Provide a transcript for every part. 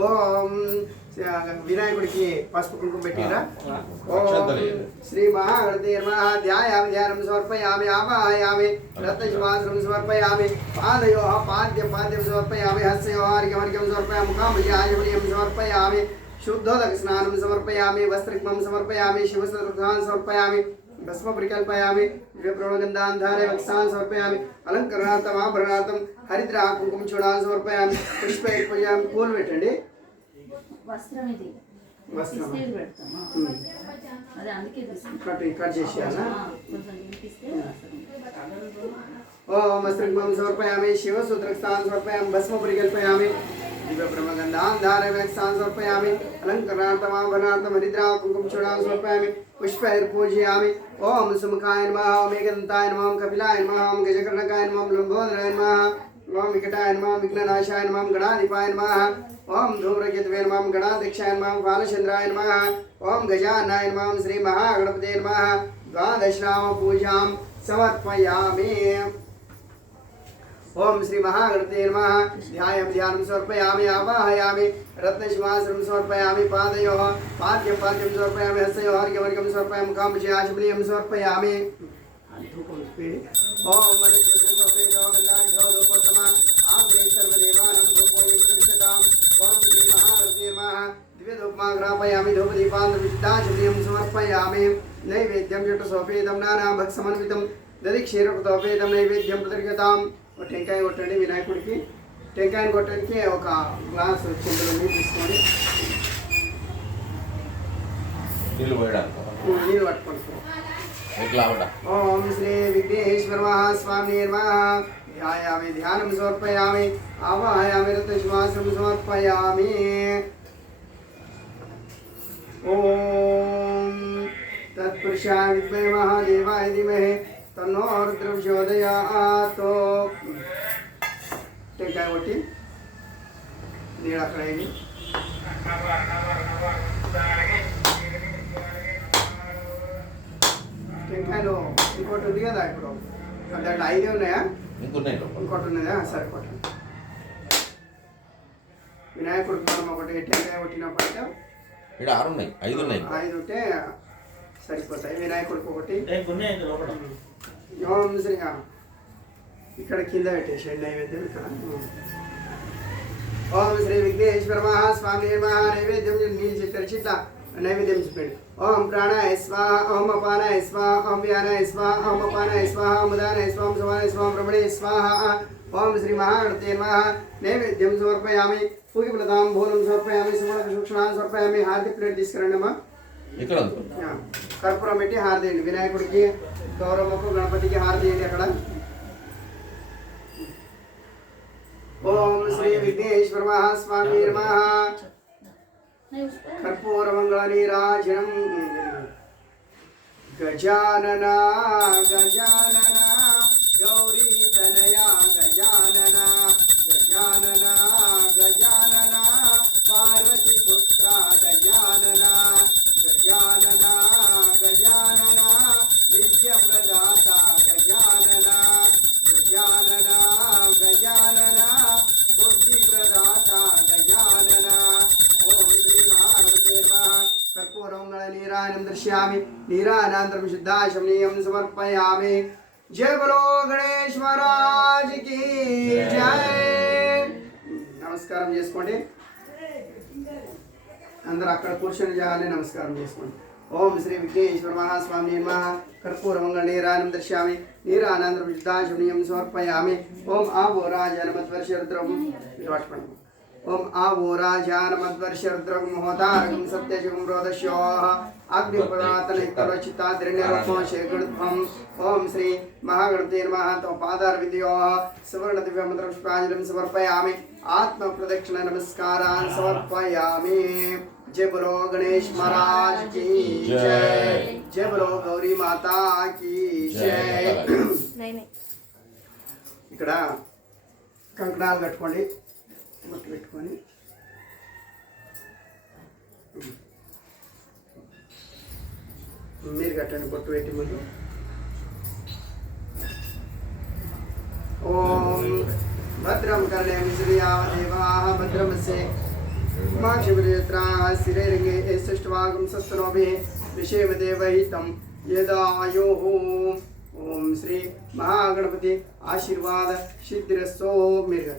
ఓం వినాయకుడికి పసుపు కుంకుమ పెట్టిరా. ఓం శ్రీ మహాగణపతి నమః. ధ్యాయామి ధ్యానం సమర్పయామి. ఆవాహయామి రత్నశివాసనం సమర్పయామి. పాదయోః పాద్యం సమర్పయామి. హస్తయోః అర్ఘ్యం సమర్పయామి. ముఖాంబుజాయమనీయం సమర్పయామి. శుద్ధోదక స్నానం సమర్పయామి. వస్త్రగ్మం సమర్పయామి. శివసర్వాన్ సమర్పయామి. భస్మ పరికల్పయామి. దివ్యప్రవగంధాంధారే వక్షాన్ సమర్పయామి. అలంకరణార్థం ఆభరణార్థం హరిద్ర కుంకుమ చూడాలని సమర్పయామి. పుష్పయామి. పూలు పెట్టండి. వస్త్రం ఇది వస్త్రం అదే అందుకే కట్ చేసేయాలా. ఓ వస్త్రగ్మం సమర్పయామి. శివసూత్రస్థానం సమర్పయామి. భస్మ పరికల్పయామి. दिव्यब्रह्मगन्धान्धारव्यक्तान् समर्पयामि. अलङ्करणार्थमाभरणार्थं हरिद्रा कुङ्कुमचूडान् समर्पयामि. पुष्पैर्पूजयामि. ॐ सुमुखाय नमः. ॐ एकदन्ताय नमः. ॐ कपिलाय नमः. ॐ गजकर्णकाय नमः. ॐ लम्बोदराय नमः. ॐ विकटाय नमः. विघ्ननाशाय नमः. गणाधिपाय नमः. ॐ धूम्रकेतवे नमः. गणाध्यक्षाय नमः. बालचन्द्राय नमः. ॐ गजाननाय नमः. श्रीमहागणपते नमः. द्वादशनामपूजां समर्पयामि. ओम श्री महागणपते नमः. ध्यायामि ध्यानं समर्पयामि. आवाहयामि रत्नशिवासनं समर्पयामि. पादयोः पाद्यं समर्पयामि. हस्तयोः अर्घ्यं समर्पयामि. मुखांबुजायमनीयं समर्पयामि. ओम वनस्पतिरूपोपमा आग्रे सर्वदेवानां धूपोऽयं प्रतिष्ठताम्. ओम श्री महागणपते नमः. दिव्यधूपमा ग्रापयामि. धूपदीपान्तर्विष्टाचमनीयं समर्पयामि. नैवेद्यं जटसोपेतं नानाभक्समन्वितं दधिक्षीरकृतोपेतं नैवेद्यं प्रतिगताम्. టెంకాయ కొట్టండి. వినాయకుడికి టెంకాయని కొట్టడానికి ఒక గ్లాస్ చెంబులో నీళ్ళు తీసుకొని నీళ్ళు పట్టుకోండి. ఓం శ్రీ విఘ్నేశ్వర స్వామి నమః. ధ్యాయామి ధ్యానం సమర్పయామి. ఆవాహయామి రత్నశివాసనం సమర్పయామి. ఓం తత్పురుషాయ విద్మహే మహాదేవాయ ధీమహి తన్నో రుద్ర ప్రచోదయాత్. టెంకాయ కొట్టి నీళ్ళు అక్కడ వేయండి. టెంకాయలు ఇంకోటి ఉంది కదా ఇప్పుడు దాంట్లో 5 ఉన్నాయా? ఇంకోటి ఉన్నదా? సరిపోతుంది. వినాయకుడికి మనం ఒకటి టెంకాయ కొట్టినప్పుడు 5 ఉంటే సరిపోతాయి. వినాయకుడికి ఒకటి. ఓం శ్రీ ఇక్కడ కింద పెట్టేసేయండి నైవేద్యం ఇక్కడ. ఓం శ్రీ విఘ్నేశ్వర స్వామి నమః. నైవేద్యం నీళ్ళు తెరిచి ఇట్లా నైవేద్యం చెప్పండి. ఓం ప్రాణాయ స్వాహ. ఓం అపానాయ స్వాహ. ఓం వ్యానాయ స్వాహ. ఓం అపానాయ స్వాహ. ఓం ఉదానాయ స్వాహ. ఓం సమానాయ స్వాహ. బ్రహ్మణే స్వాహ. ఓం శ్రీ మహాగణపతే నమః. నైవేద్యం సమర్పయామి. పూగిఫలతాం భూలం సమర్పయామి. సుక్షణాన్ని సమర్పయామి. హార్దిక్ ప్లేట్ తీసుకురండి అమ్మా. ఇక్కడ కర్పూరం పెట్టి హారదేయండి. వినాయకుడికి గౌరమ్మకు గణపతికి హారదేయండి అక్కడ. ఓం శ్రీ విఘ్నేశ్వర స్వామి నమః. కర్పూర మంగళ నీరాజనం. గజానన గజానన గౌరీ తనయా గజానన గజానన గజానన పార్వతి పుత్ర గజానన గజానన గజానన విద్య ప్రదాత గజానన గజానన గజానన బుద్ధి ప్రదాత గజానన. ఓం శ్రీ మహాగణపతే నమః. కర్పూరం నీరాజనం దర్శయామి. నీరాజనానంతరం శుద్ధాశమనీయం సమర్పయామి. జయ బలో గణేష్ మహారాజ్ కి జయ. నమస్కారం చేసుకోండి. అందరూ అక్కడ కూర్చొని చేయాలి. నమస్కారం చేసుకోండి. ఓం శ్రీ విఘ్నేశ్వర మహాస్వామి నమః. కర్పూర మంగళ నీరాజనం దర్శయామి. నీరాజనానంతరం శుద్ధాశమనీయం సమర్పయామి. ఓం ఆవో రాజానమద్వర్షరుద్రం. ओम आवो राजानमद्वर्षरुद्रं मोहतारकं सत्यजुं रोदस्योः अग्निपदातनैकरचिताद्रिण्यरूपमशेगुणध्वम्. ओम श्री महागणपते नमः. तो पादारविद्योः सुवर्णदिव्यमन्त्रपुष्पाञ्जलिं समर्पयामि. आत्मप्रदक्षिण नमस्कारान् समर्पयामि. जय बोलो गणेश महाराज की जय. जय बोलो गौरी माता की जय. ఇక్కడ కంకణాలు కట్టుకోండి. బొట్టు పెట్టుకొని మీరు కట్టండి. బొట్టు పెట్టి ముందు ఓం భద్రం కర్ణేమి శ్రీయాదేవాః భద్రమస్య माक्षिपुरेत्रा शिरेरङ्गे सृष्टवागं सस्तनोभिः विषेमदेवहितं यदायोः। ओम श्री महागणपति आशीर्वाद सिद्धिरस्तो मेरे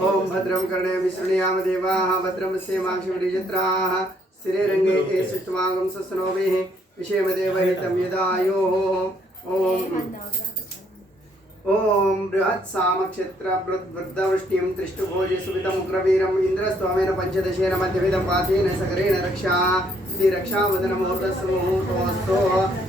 ओम भद्रं कर्णे विष्णुयाम देवाः भद्रं सेमाक्षिपुरेत्राः शिरेरङ्गे सृष्टवागं सस्तनोभिः विषेमदेवहितं यदायोः। ओम बृहत् सामक्षेत्र वृद्धवृष्टिं त्रिष्टुभोजे सुवितं उग्रवीरम् इन्द्रस्त्वमेन पंचदशेन मध्यविदं पातेन सगरेण रक्षा इति रक्षावदनमुहूर्तस्मुहूर्तोऽस्तो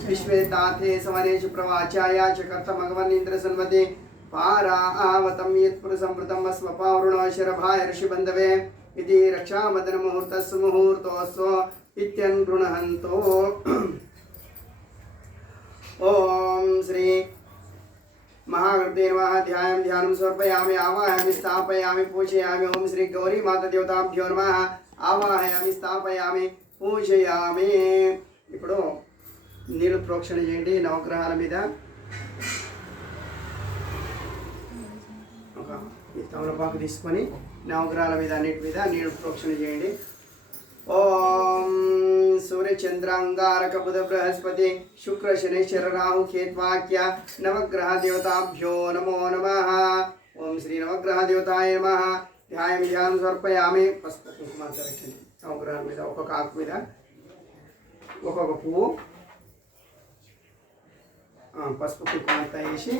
विश्वेताथे समनेषु प्रवाचाया च कर्तमगवन् इन्द्रसन्वते पारावतं यत्पुरुषमृतम् अस्मपावृणो शरभाय ऋषिबन्धवे इति रक्षावदनमुहूर्तस्मुहूर्तोऽस्तो इत्यन् गृह्णन्तो। ओम श्री महागणपते नमः। ध्यानं समर्पयामि आवाहयामि स्थापयामि पूजयामि। ओम श्री गौरी माता देवताभ्यो नमः। आवाहयामि स्थापयामि పూజయామి। ఇప్పుడు నీళ్ళు ప్రోక్షణ చేయండి నవగ్రహాల మీద। ఒక తమలపాకు తీసుకొని నవగ్రహాల మీద అన్నిటి మీద నీళ్ళు ప్రోక్షణ చేయండి। ఓం सूर्य चंद्रांगारक बुध बृहस्पति शुक्र शनिश्चर राहु केत्वाक्य नवग्रह देवताभ्यो नमो नमः। ओम श्री नवग्रह देवताय नमः। ध्यानं समर्पयामि। पసుపు కుంకుమ పెట్టండి నవగ్రహాల మీద ఒక్కొక్క ఆకు మీద ఒక్కొక్క పువ్వు పసుపు కుంకుమ వేసి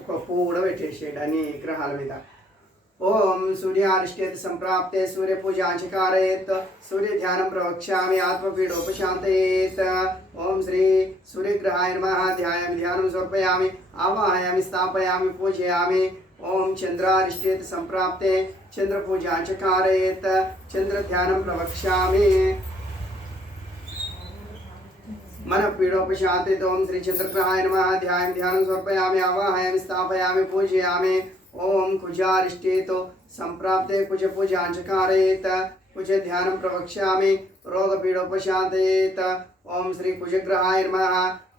ఒక్కొక్క పువ్వు కూడా పెట్టేసేయండి అన్ని గ్రహాల మీద। ओम सूर्यारिष्टेत संप्राप्ते सूर्य पूजांचकारयेत सूर्य ध्यानं प्रवक्ष्यामि आत्मपीडोपशान्तयेत। ओम श्री सूर्यग्रहाय नमः। ध्यानं समर्पयामि आवाहयामि स्थापयामि पूजयामि। ओम चंद्रारिष्टेत संप्राप्ते चंद्र पूजांचकारयेत चंद्र ध्यानं प्रवक्ष्यामि मन पीडोपशान्तयेत। ओम श्री चंद्रग्रहाय नमः। ध्यानं समर्पयामि आवाहयामि स्थापयामि पूजयामि। ओम कुजारिष्टेतो संप्राप्ते कुज पूजांचकारयेत कुज ध्यानं प्रवक्ष्यामि रोगपीडोपशान्तयेत। ओम श्री कुजग्रहाय नमः।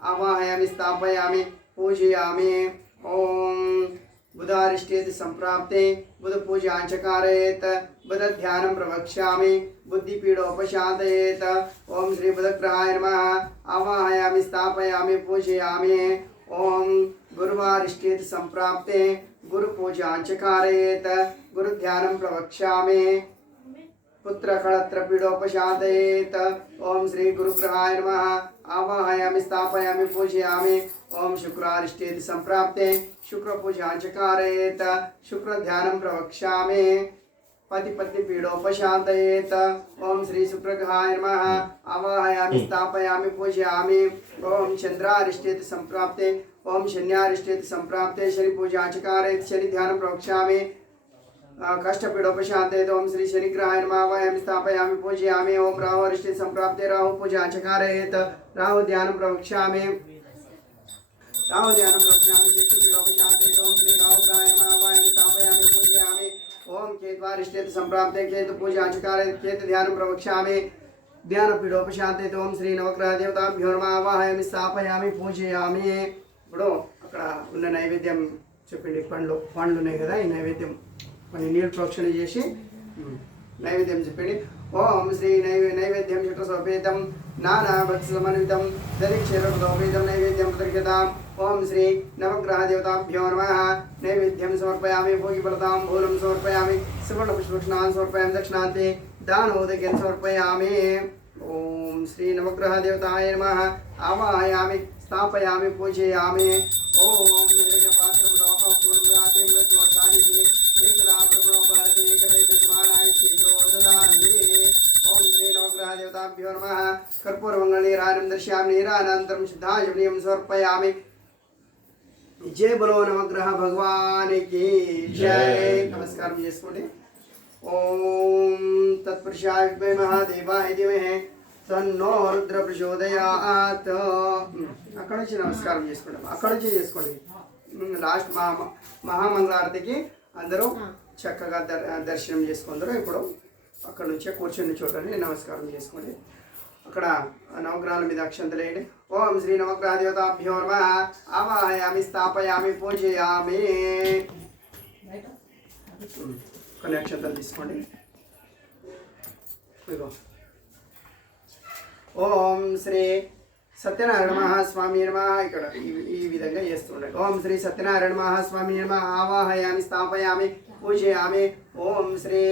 आवाहयामि स्थापयामि पूजयामि। ओम बुधारिष्टेत संप्राप्ते बुध पूजांचकारयेत बुध ध्यानं प्रवक्ष्यामि बुद्धिपीडोपशान्तयेत। ओम श्री बुधग्रहाय नमः। आवाहयामि स्थापयामि पूजयामि। ओम गुरुवारिष्टेत संप्राप्ते गुरु पूजांचकारयेत गुरु ध्यानं प्रवक्ष्यामि पुत्र कलत्र पीडोपशान्तयेत। ओम श्री गुरुग्रहाय नमः। आवाहयामि स्थापयामि पूजयामि। ओम शुक्रारिष्टेत संप्राप्ते शुक्र पूजांचकारयेत शुक्र ध्यानं प्रवक्ष्यामि पतिपत्नि पीडोपशान्तयेत। ओम श्री शुक्रग्रहाय नमः। आवाहयामि स्थापयामि पूजयामि। ओम चंद्रारिष्टेत संप्राप्ते ओम शन्यारिष्टेत संप्राप्ते शनि पूजांचकारयेत शनि ध्यानं प्रवक्ष्यामि कष्टपीडोपशान्तयेत। ओम श्री शनिग्रहाय नमः। आवाहयामि स्थापयामि पूजयामि। ओम राहुरिष्टेत संप्राप्ते राहु पूजांचकारयेत राहु ध्यानं प्रवक्ष्यामि चक्षुपीडोपशान्तयेत। ओम श्री राहुग्रहाय नमः। आवाहयामि स्थापयामि पूजयामि। ओम केत्वारिष्टेत संप्राप्ते केतु पूजांचकारयेत केतु ध्यानं प्रवक्ष्यामि ध्यानपीडोपशान्तयेत। ओम श्री नवग्रह देवताभ्यो नमः। आवाहयामि स्थापयामि पूजयामि। ఇప్పుడు అక్కడ ఉన్న నైవేద్యం చెప్పండి। పండ్లు ఉన్నాయి కదా ఈ నైవేద్యం కొన్ని నీళ్ళు ప్రోక్షణ చేసి నైవేద్యం చెప్పండి। ఓం శ్రీ నైవేద్యం చిత్రసోపేతం నానాభత్సమన్వితం దరిక్షేరపదోపేతం నైవేద్యం ప్రదర్శతాం। ఓం శ్రీ నవగ్రహ దేవతాభ్యో నమః। నైవేద్యం సమర్పయామి భోగిఫలతాంబూలం సమర్పయామి సువర్ణపుష్పక్షణాన్ సమర్పయామి దక్షిణాంతే దానోదకం समर्पयामि। ओम श्री नवग्रह देवताय नमः। आवाहयामि स्थापयामि पूजयामि। ओम हिरण्यपात्रं लोहं पूर्वराते मृत्योसानिधि एकदा ब्रह्मणो भारते एकदे विद्वानाय तेजो ददाति। ओम श्री नवग्रह देवताभ्यो नमः। कर्पूरमङ्गलनीराजनं दर्शयामि नीरानन्तरं सिद्धाजनियं समर्पयामि। जय बोलो नवग्रह भगवान की जय। नमस्कार చేసుకోండి। ओम तत्पुरुषाय विद्महे महादेवाय धीमहि तन्नो रुद्र प्रचोदयात्। అక్కడ నుంచి నమస్కారం చేసుకోండి। అక్కడ నుంచి చేసుకోండి। లాస్ట్ మహామంగళారతికి అందరూ చక్కగా దర్శనం చేసుకుందరు। ఇప్పుడు అక్కడ నుంచే కూర్చుని చోటని నమస్కారం చేసుకోండి। అక్కడ నవగ్రహాల మీద అక్షంతలు వేయండి। ఓం శ్రీ నవగ్రహ దేవతాభ్యో నమః। ఆవాహయామి స్థాపయామి పూజయామి। కొన్ని అక్షంతలు తీసుకోండి. ఇదిగో ఓం శ్రీ సత్యనారాయణ మహాస్వామి నమః. ఇక్కడ ఈ విధంగా చేస్తుండే. ఓం శ్రీ సత్యనారాయణ మహాస్వామి నమః. ఆవాహయామి స్థాపయామి పూజయామి. ఓం శ్రీ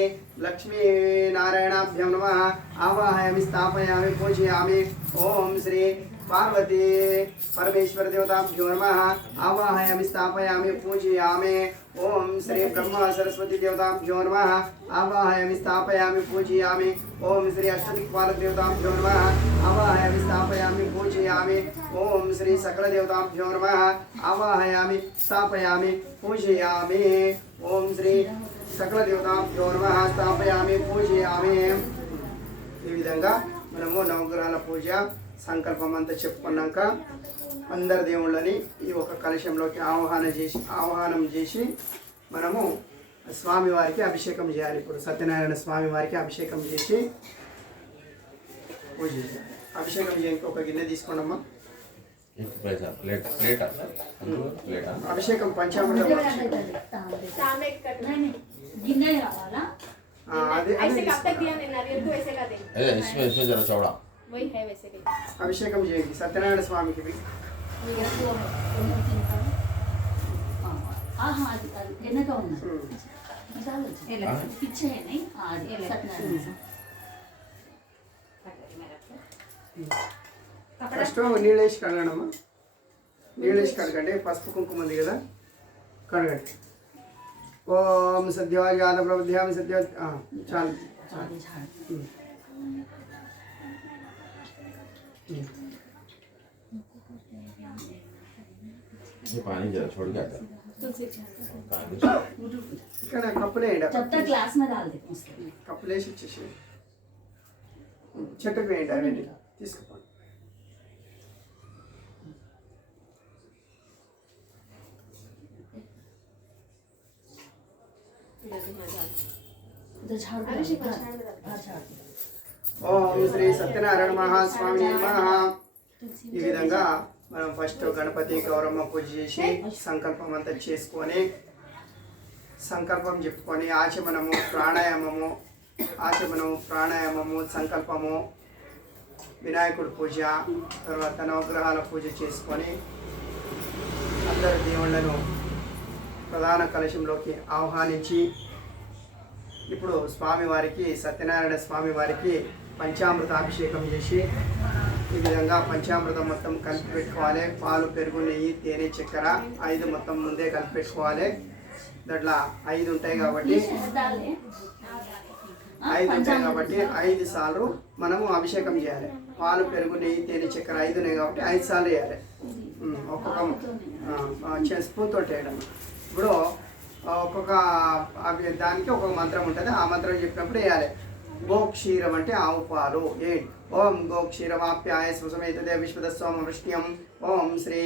లక్ష్మీనారాయణాభ్యం నమః. ఆవాహయామి స్థాపయామి పూజయామి. ఓం శ్రీ పార్వతీ పరమేశ్వర దేవతాభ్యో నమః. ఆవాహయామి స్థాపయామి పూజయామి. ఓం శ్రీ బ్రహ్మ సరస్వతి దేవతాభ్యో నమః. ఆవాహయామి స్థాపయామి పూజయామి. ఓం శ్రీ అష్టదిక్పాలక దేవతాభ్యో నమః. ఆవాహయామి స్థాపయామి పూజయామి. ఓం శ్రీ సకల దేవతాభ్యో నమః. ఆవాహయామి స్థాపయామి పూజయామి. ఓం శ్రీ సకల దేవతాభ్యో నమః. స్థాపయామి పూజయామి. ఈ విధంగా మనము నవగ్రహాల పూజ సంకల్పం అంతా చెప్పుకున్నాక అందరి దేవుళ్ళని ఈ ఒక కలశంలోకి ఆవాహనం చేసి మనము స్వామివారికి అభిషేకం చేయాలి. ఇప్పుడు సత్యనారాయణ స్వామి వారికి అభిషేకం చేసి పూజ చేయాలి. అభిషేకం చేయడానికి ఒక గిన్నె తీసుకోండమ్మా. అభిషేకం పంచామృతం గిన్నె కావాలా? అదే అభిషేకం చేయండి సత్యనారాయణ స్వామికి. గిన్నెగా ఉన్నది ఇచ్చేయండి. ఫస్ట్ నీళ్ళు వేసి కడగడమ్మా. నీళ్ళు వేసి కడగండి. పసుపు కుంకుమ ఉంది కదా, కడగండి. ఓం సద్యోజాత ప్రబుద్ధ్యామి సద్యో. చాలు చాలు. पानी जरा छोड़ के आता ఇక్కడ కప్పులే గ్లాస్ మీద కప్పులేసి ఇచ్చేసి చెట్టుకు వేయండి. అవి తీసుకుపోండి. ఓం శ్రీ సత్యనారాయణ మహాస్వామి నమః. ఈ విధంగా మనం ఫస్ట్ గణపతి గౌరమ్మ పూజ చేసి సంకల్పం అంతా చేసుకొని సంకల్పం చెప్పుకొని ఆచమనము ప్రాణాయామము సంకల్పము వినాయకుడి పూజ తర్వాత నవగ్రహాల పూజ చేసుకొని అందరు దేవుళ్ళను ప్రధాన కలశంలోకి ఆహ్వానించి ఇప్పుడు స్వామివారికి సత్యనారాయణ స్వామి వారికి పంచామృత అభిషేకం చేసి ఈ విధంగా పంచామృతం మొత్తం కలిపి పెట్టుకోవాలి. పాలు, పెరుగు, నెయ్యి, తేనె, చక్కెర 5 మొత్తం ముందే కలిపి పెట్టుకోవాలి. దాంట్లో 5 ఉంటాయి కాబట్టి 5 సార్లు మనము అభిషేకం చేయాలి. పాలు, పెరుగు, నెయ్యి, తేనె, చక్కెర 5 ఉన్నాయి కాబట్టి 5 సార్లు వేయాలి. ఒక్కొక్క స్పూన్ తోటి వేయడం. ఇప్పుడు ఒక్కొక్క దానికి ఒక్కొక్క మంత్రం ఉంటుంది. ఆ మంత్రం చెప్పినప్పుడు వేయాలి. గోక్షీరం అంటే ఆవు పాలు. ఓం గోక్షీరమాప్యాయ సుసమేతదే విశ్వదస్వామ వృష్ట్యం. ఓం శ్రీ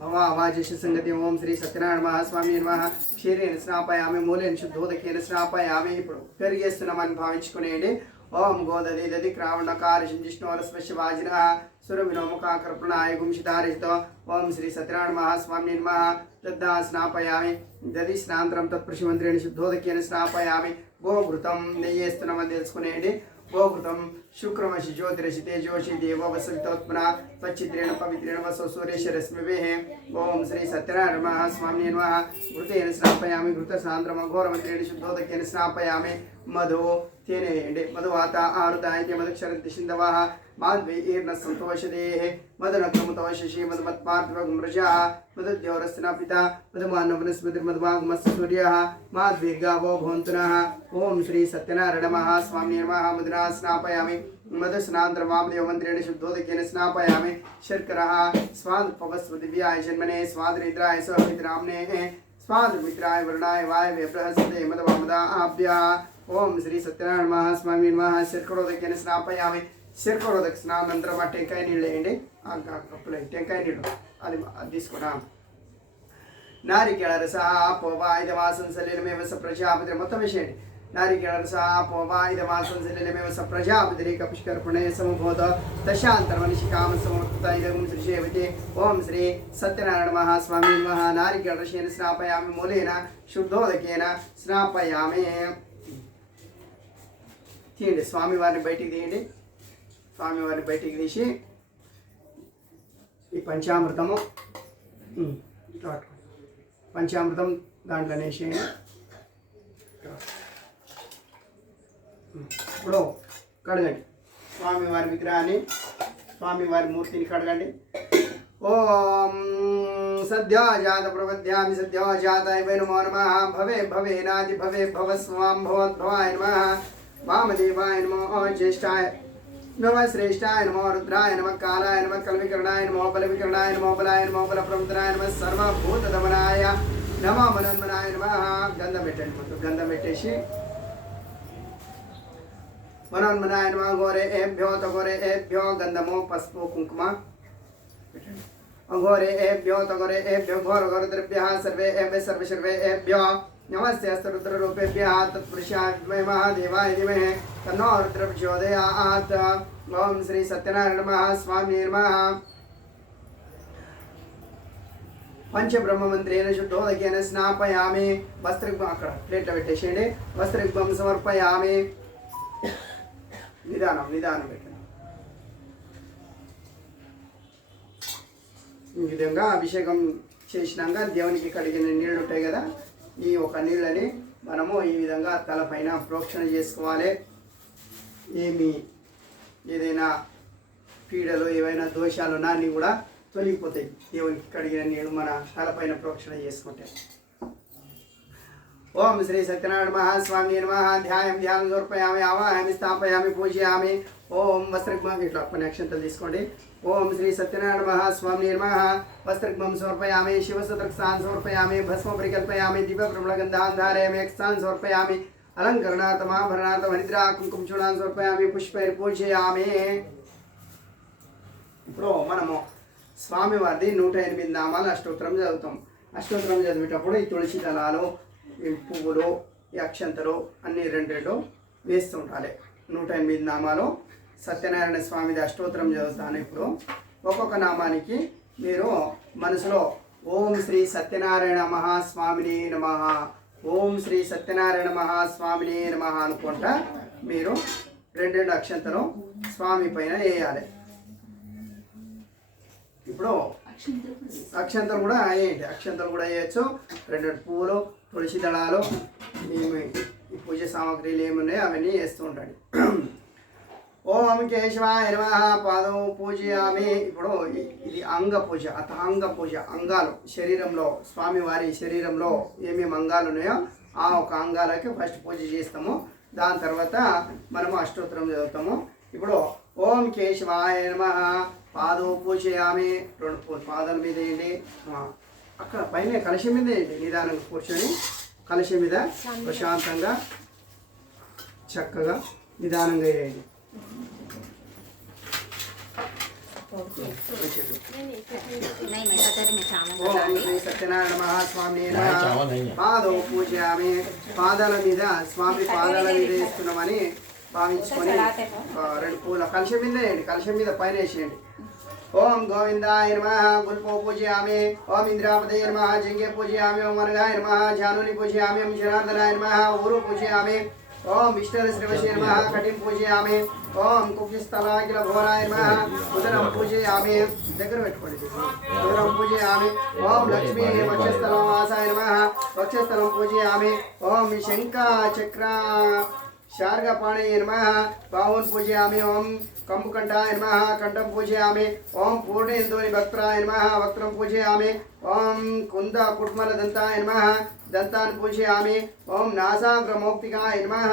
భవావాజేష సంగతి. ఓం శ్రీ సత్యనారాయణ మహాస్వామి నమః. క్షీరేణ స్నాపయామి మూలేన శుద్ధోదకేన స్నాపయామి. ఇప్పుడు పెరిగేస్తున్నామని భావించుకునేయండి. ఓం గోదది దది క్రావణకారి జిష్ణోరస్పశ్య వాజిన సురవినోముఖాకర్పణాయ గుంషితారితో. ఓం శ్రీ సత్యనారాయణ మహాస్వామి నమః. దద్దా స్నాపయామి. దది స్నాంతరం తత్పురుషమంత్రేణ శుద్ధోదకేన స్నాపయామి. గోఘృతం నెయ్యేస్తున్నామని తెలుసుకునేయండి. గోఘృతం శుక్రమశి జ్యోతిరసి తేజోషి దేవ వసవితోత్మన తచ్చిద్రేణ పవిత్రేణ వసో సూర్యశరశ్మిభేః. ఓం శ్రీ సత్యనారాయణ మహాస్వామి నమః. ఘృతేన స్నాపయామి. ఘృత సాంద్రమ ఘోరమంత్రేణ శుద్ధోదకేన స్నాపయామి. మధు తేనె వేయండి. మధువాత ఆరుదాయితే మధుక్షరంతి సింధవః. మాధ్వైర్న సంతోషదేః. మధునక్రముతోషి మధుమత్పార్థివగుమృజः. మధుద్యోరస్న పిత మధుమాన్నవనస్పతిర్మధుమాగమస్సు సూర్యः. మాధ్వీర్గావో భవంతునః. ఓం శ్రీ సత్యనారాయణ మహాస్వామి నమః. మధునా స్నాపయామి. మధుస్నాంతరమామదేవమంత్రేణ శుద్ధోదకేన స్నాపయామి. శర్కరः స్వాదుపవస్వదివ్యాయ జన్మనే స్వాదనిద్రాయ స్వమిత్రామ్నే స్వాదమిత్రాయ వరుణాయ వాయవే బృహస్పతే మధవామదాభ్యः. ఓం శ్రీ సత్యనారాయణ మహాస్వామి నమః. శర్కరోదకేన స్నాపయామి. శర్కరోదక స్నానంతరం ఆ టెంకాయ నీళ్ళు వేయండి. ఆ కప్పులో టెంకాయ నీళ్ళు అది తీసుకున్నాం. నారికేళ రస పోవాయుధవాసం సలీలమేవ స ప్రజాపతి మొత్తం వేసేయండి. नारिकेळरसापोवायुधमासंसलिलमेव सप्रजापतिरेकपुष्कर्पणे समभूत दशान्तर्मनिशिकामसमर्पिता इदं श्रीशेवते ॐ श्री सत्यनारायण महास्वामी नमः नारिकेळरसेन स्नापयामि मूलेन शुद्धोदकेन स्नापयामि తీయండి స్వామివారిని బయటికి తీయండి స్వామివారిని బయటికి తీసి ఈ పంచామృతము ఇట్లా పట్టుకోండి పంచామృతం దాంట్లో వేసేయండి ఇప్పుడు కడగండి స్వామివారి విగ్రహాన్ని స్వామివారి మూర్తిని కడగండి ఓం సద్యోజాత ప్రపద్యామి సద్యోజాతాయ వై నమో నమః భవే భవేనాది భవే భవస్వాం భవద్భవాయ నమః वामदेवाय नमो ज्येष्ठाय नमः श्रेष्ठाय नमो रुद्राय नमः कालाय नमः कलविकरणाय नमो बलविकरणाय नमो बलाय नमो बलप्रमुद्राय नमः सर्वभूतदमनाय नमः मनोन्मनाय नमः गंधं పెట్టండి गंधं పెట్టేసి मनोन्मनाय नमः घोरे एभ्यो तघोरे एभ्यो गंधमो पस्पो कुंकुम పెట్టండి अघोरे एभ्यो तघोरे एभ्यो घोर घोर द्रव्यः सर्वे एभ्य सर्व सर्वे एभ्यो नमस्ते रुद्ररूपेभ्यः तत्पुरुषाय विद्महे महादेवाय धीमहि तन्नो रुद्रः प्रचोदयात् ओम श्री सत्यनारायण महास्वामी नमः पंचब्रह्ममन्त्रेण शुद्धोदकेन स्नापयामि वस्त्रयुग्मं अక్కడ ప్లేట్లో పెట్టేసేయండి వస్త్రయుగ్మం సమర్పయామి నిదానం పెట్టండి ఈ విధంగా అభిషేకం చేసినాక దేవునికి కడిగిన నీళ్ళు ఉంటాయి కదా ఈ ఒక నీళ్ళని మనము ఈ విధంగా తలపైన ప్రోక్షణ చేసుకోవాలి ఏదైనా పీడలు ఏవైనా దోషాలు ఉన్నా అన్నీ కూడా తొలగిపోతాయి దేవునికి కడిగిన నీళ్ళు మన తలపైన ప్రోక్షణ చేసుకుంటే ఓం శ్రీ సత్యనారాయణ మహాస్వామి నమః ధ్యానం సమర్పయామి ఆవాహయామి స్థాపయామి పూజయామి ఓం వస్త్రగ్మం ఇట్లా కొన్ని అక్షంతలు తీసుకోండి ఓం శ్రీ సత్యనారాయణ మహాస్వామి నమః వస్త్రగ్మం సమర్పయామి శివసత్రక్సాన్ సమర్పయామి భస్మ పరికల్పయామి దివ్య ప్రమళగంధాన్ ధారయామి అక్షాన్ సమర్పయామి అలంకరణార్థం ఆభరణార్థం హరిద్రా కుంకుమ చూడాన్ సమర్పయామి పుష్పైర్ పూజయామి ఇప్పుడు మనము స్వామివారిది 108 నామాలు అష్టోత్తరం చదువుతాం అష్టోత్తరం చదివేటప్పుడు ఈ తులసి దళాలు ఈ పువ్వులు ఈ అక్షంతలు అన్నీ రెండు వేస్తూ ఉండాలి 108 నామాలు సత్యనారాయణ స్వామిది అష్టోత్తరం చదువుతాను ఇప్పుడు ఒక్కొక్క నామానికి మీరు మనసులో ఓం శ్రీ సత్యనారాయణ మహాస్వామినే నమః ఓం శ్రీ సత్యనారాయణ మహాస్వామినే నమః అనుకుంటా మీరు రెండు అక్షంతలు స్వామి పైన వేయాలి ఇప్పుడు అక్షంతలు కూడా వేయండి అక్షంతలు కూడా వేయచ్చు రెండు పువ్వులు తులసి దళాలు ఈ పూజ సామాగ్రిలు ఏమున్నాయో అవన్నీ వేస్తూ ఉంటాడు ఓం కేశవాయ నమః పాదం పూజయామి ఇప్పుడు ఇది అంగ పూజ అథాంగ పూజ అంగాలు శరీరంలో స్వామివారి శరీరంలో ఏమేమి అంగాలు ఉన్నాయో ఆ ఒక అంగాలకి ఫస్ట్ పూజ చేస్తాము దాని తర్వాత మనము అష్టోత్తరం చదువుతాము ఇప్పుడు ఓం కేశవాయ నమః పాదం పూజయామి రెండు పాదాల మీద వేయండి అక్కడ పైన కలశం మీద వేయండి నిదానంగా కూర్చొని కలశం మీద ప్రశాంతంగా చక్కగా నిదానంగా వేయండి సత్యనారాయణ మహాస్వామి పాదం పూజయామి పాదాల మీద స్వామి పాదాల మీద వేస్తున్నామని భావించుకొని రెండు పూల కలశం మీద వేయండి కలశం మీద పైన వేసేయండి ఓం గోవిందాయ నమః గుల్పో పూజయామి ఓం ఇంద్రాపదయ నమః జంగే పూజయామి ఓం అనగాయ నమః జానుని పూజయామి ఓం జనార్దనాయ నమః ఊరు పూజయామి ఓం విష్ణు శ్రీవశే నమః కటిం పూజయామి ఓం కుక్షిస్థలాకిల భోరాయ నమః ఉదరం పూజయామి దగ్గర పెట్టుకోండి ఉదరం పూజయామి ఓం లక్ష్మీ వక్షస్థలం వాసాయ నమః వక్షస్థలం పూజయామి ఓం శంఖ చక్ర शार्गपाणये नमः बाहुन् पूजयामि ओं कंबुकण्ठाय नमः कंठं पूजयामि ओं पूर्णेन्दुनि वक्त्राय नमः वक्त्रं पूजयामि ओं कुन्दकुट्मलदन्ताय नमः दन्तान् पूजयामि ओं नासाग्रमौक्तिकाय नमः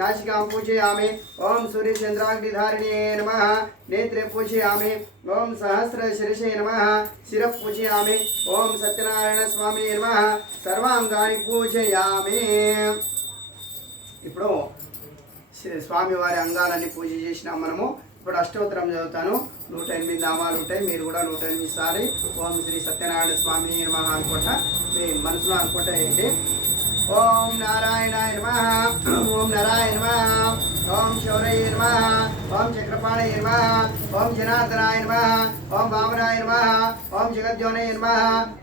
नासिकां पूजयामि ओं सूर्यचन्द्राग्निधारिणे नमः नेत्रे पूजयामि ओं सहस्रशिरसे नमः शिरः पूजयामि ओं सत्यनारायण स्वामी नमः सर्वाङ्गानि पूजयामि ఇప్పుడు స్వామివారి అంగాలన్నీ పూజ చేసినాం మనము ఇప్పుడు అష్టోత్తరం చదువుతాను 108 నామాలు ఉంటాయి మీరు కూడా 108 సార్లు ఓం శ్రీ సత్యనారాయణ స్వామి నమః అనుకుంటా మీ మనసులో అనుకుంటా ఏంటి ఓం నారాయణాయ నమః ఓం నారాయణ నమః ఓం శౌరయ నమః ఓం చక్రపాణయ నమః ఓం జనార్దనాయ నమః ఓం వామనాయ నమః ఓం జగద్యోనయ నమః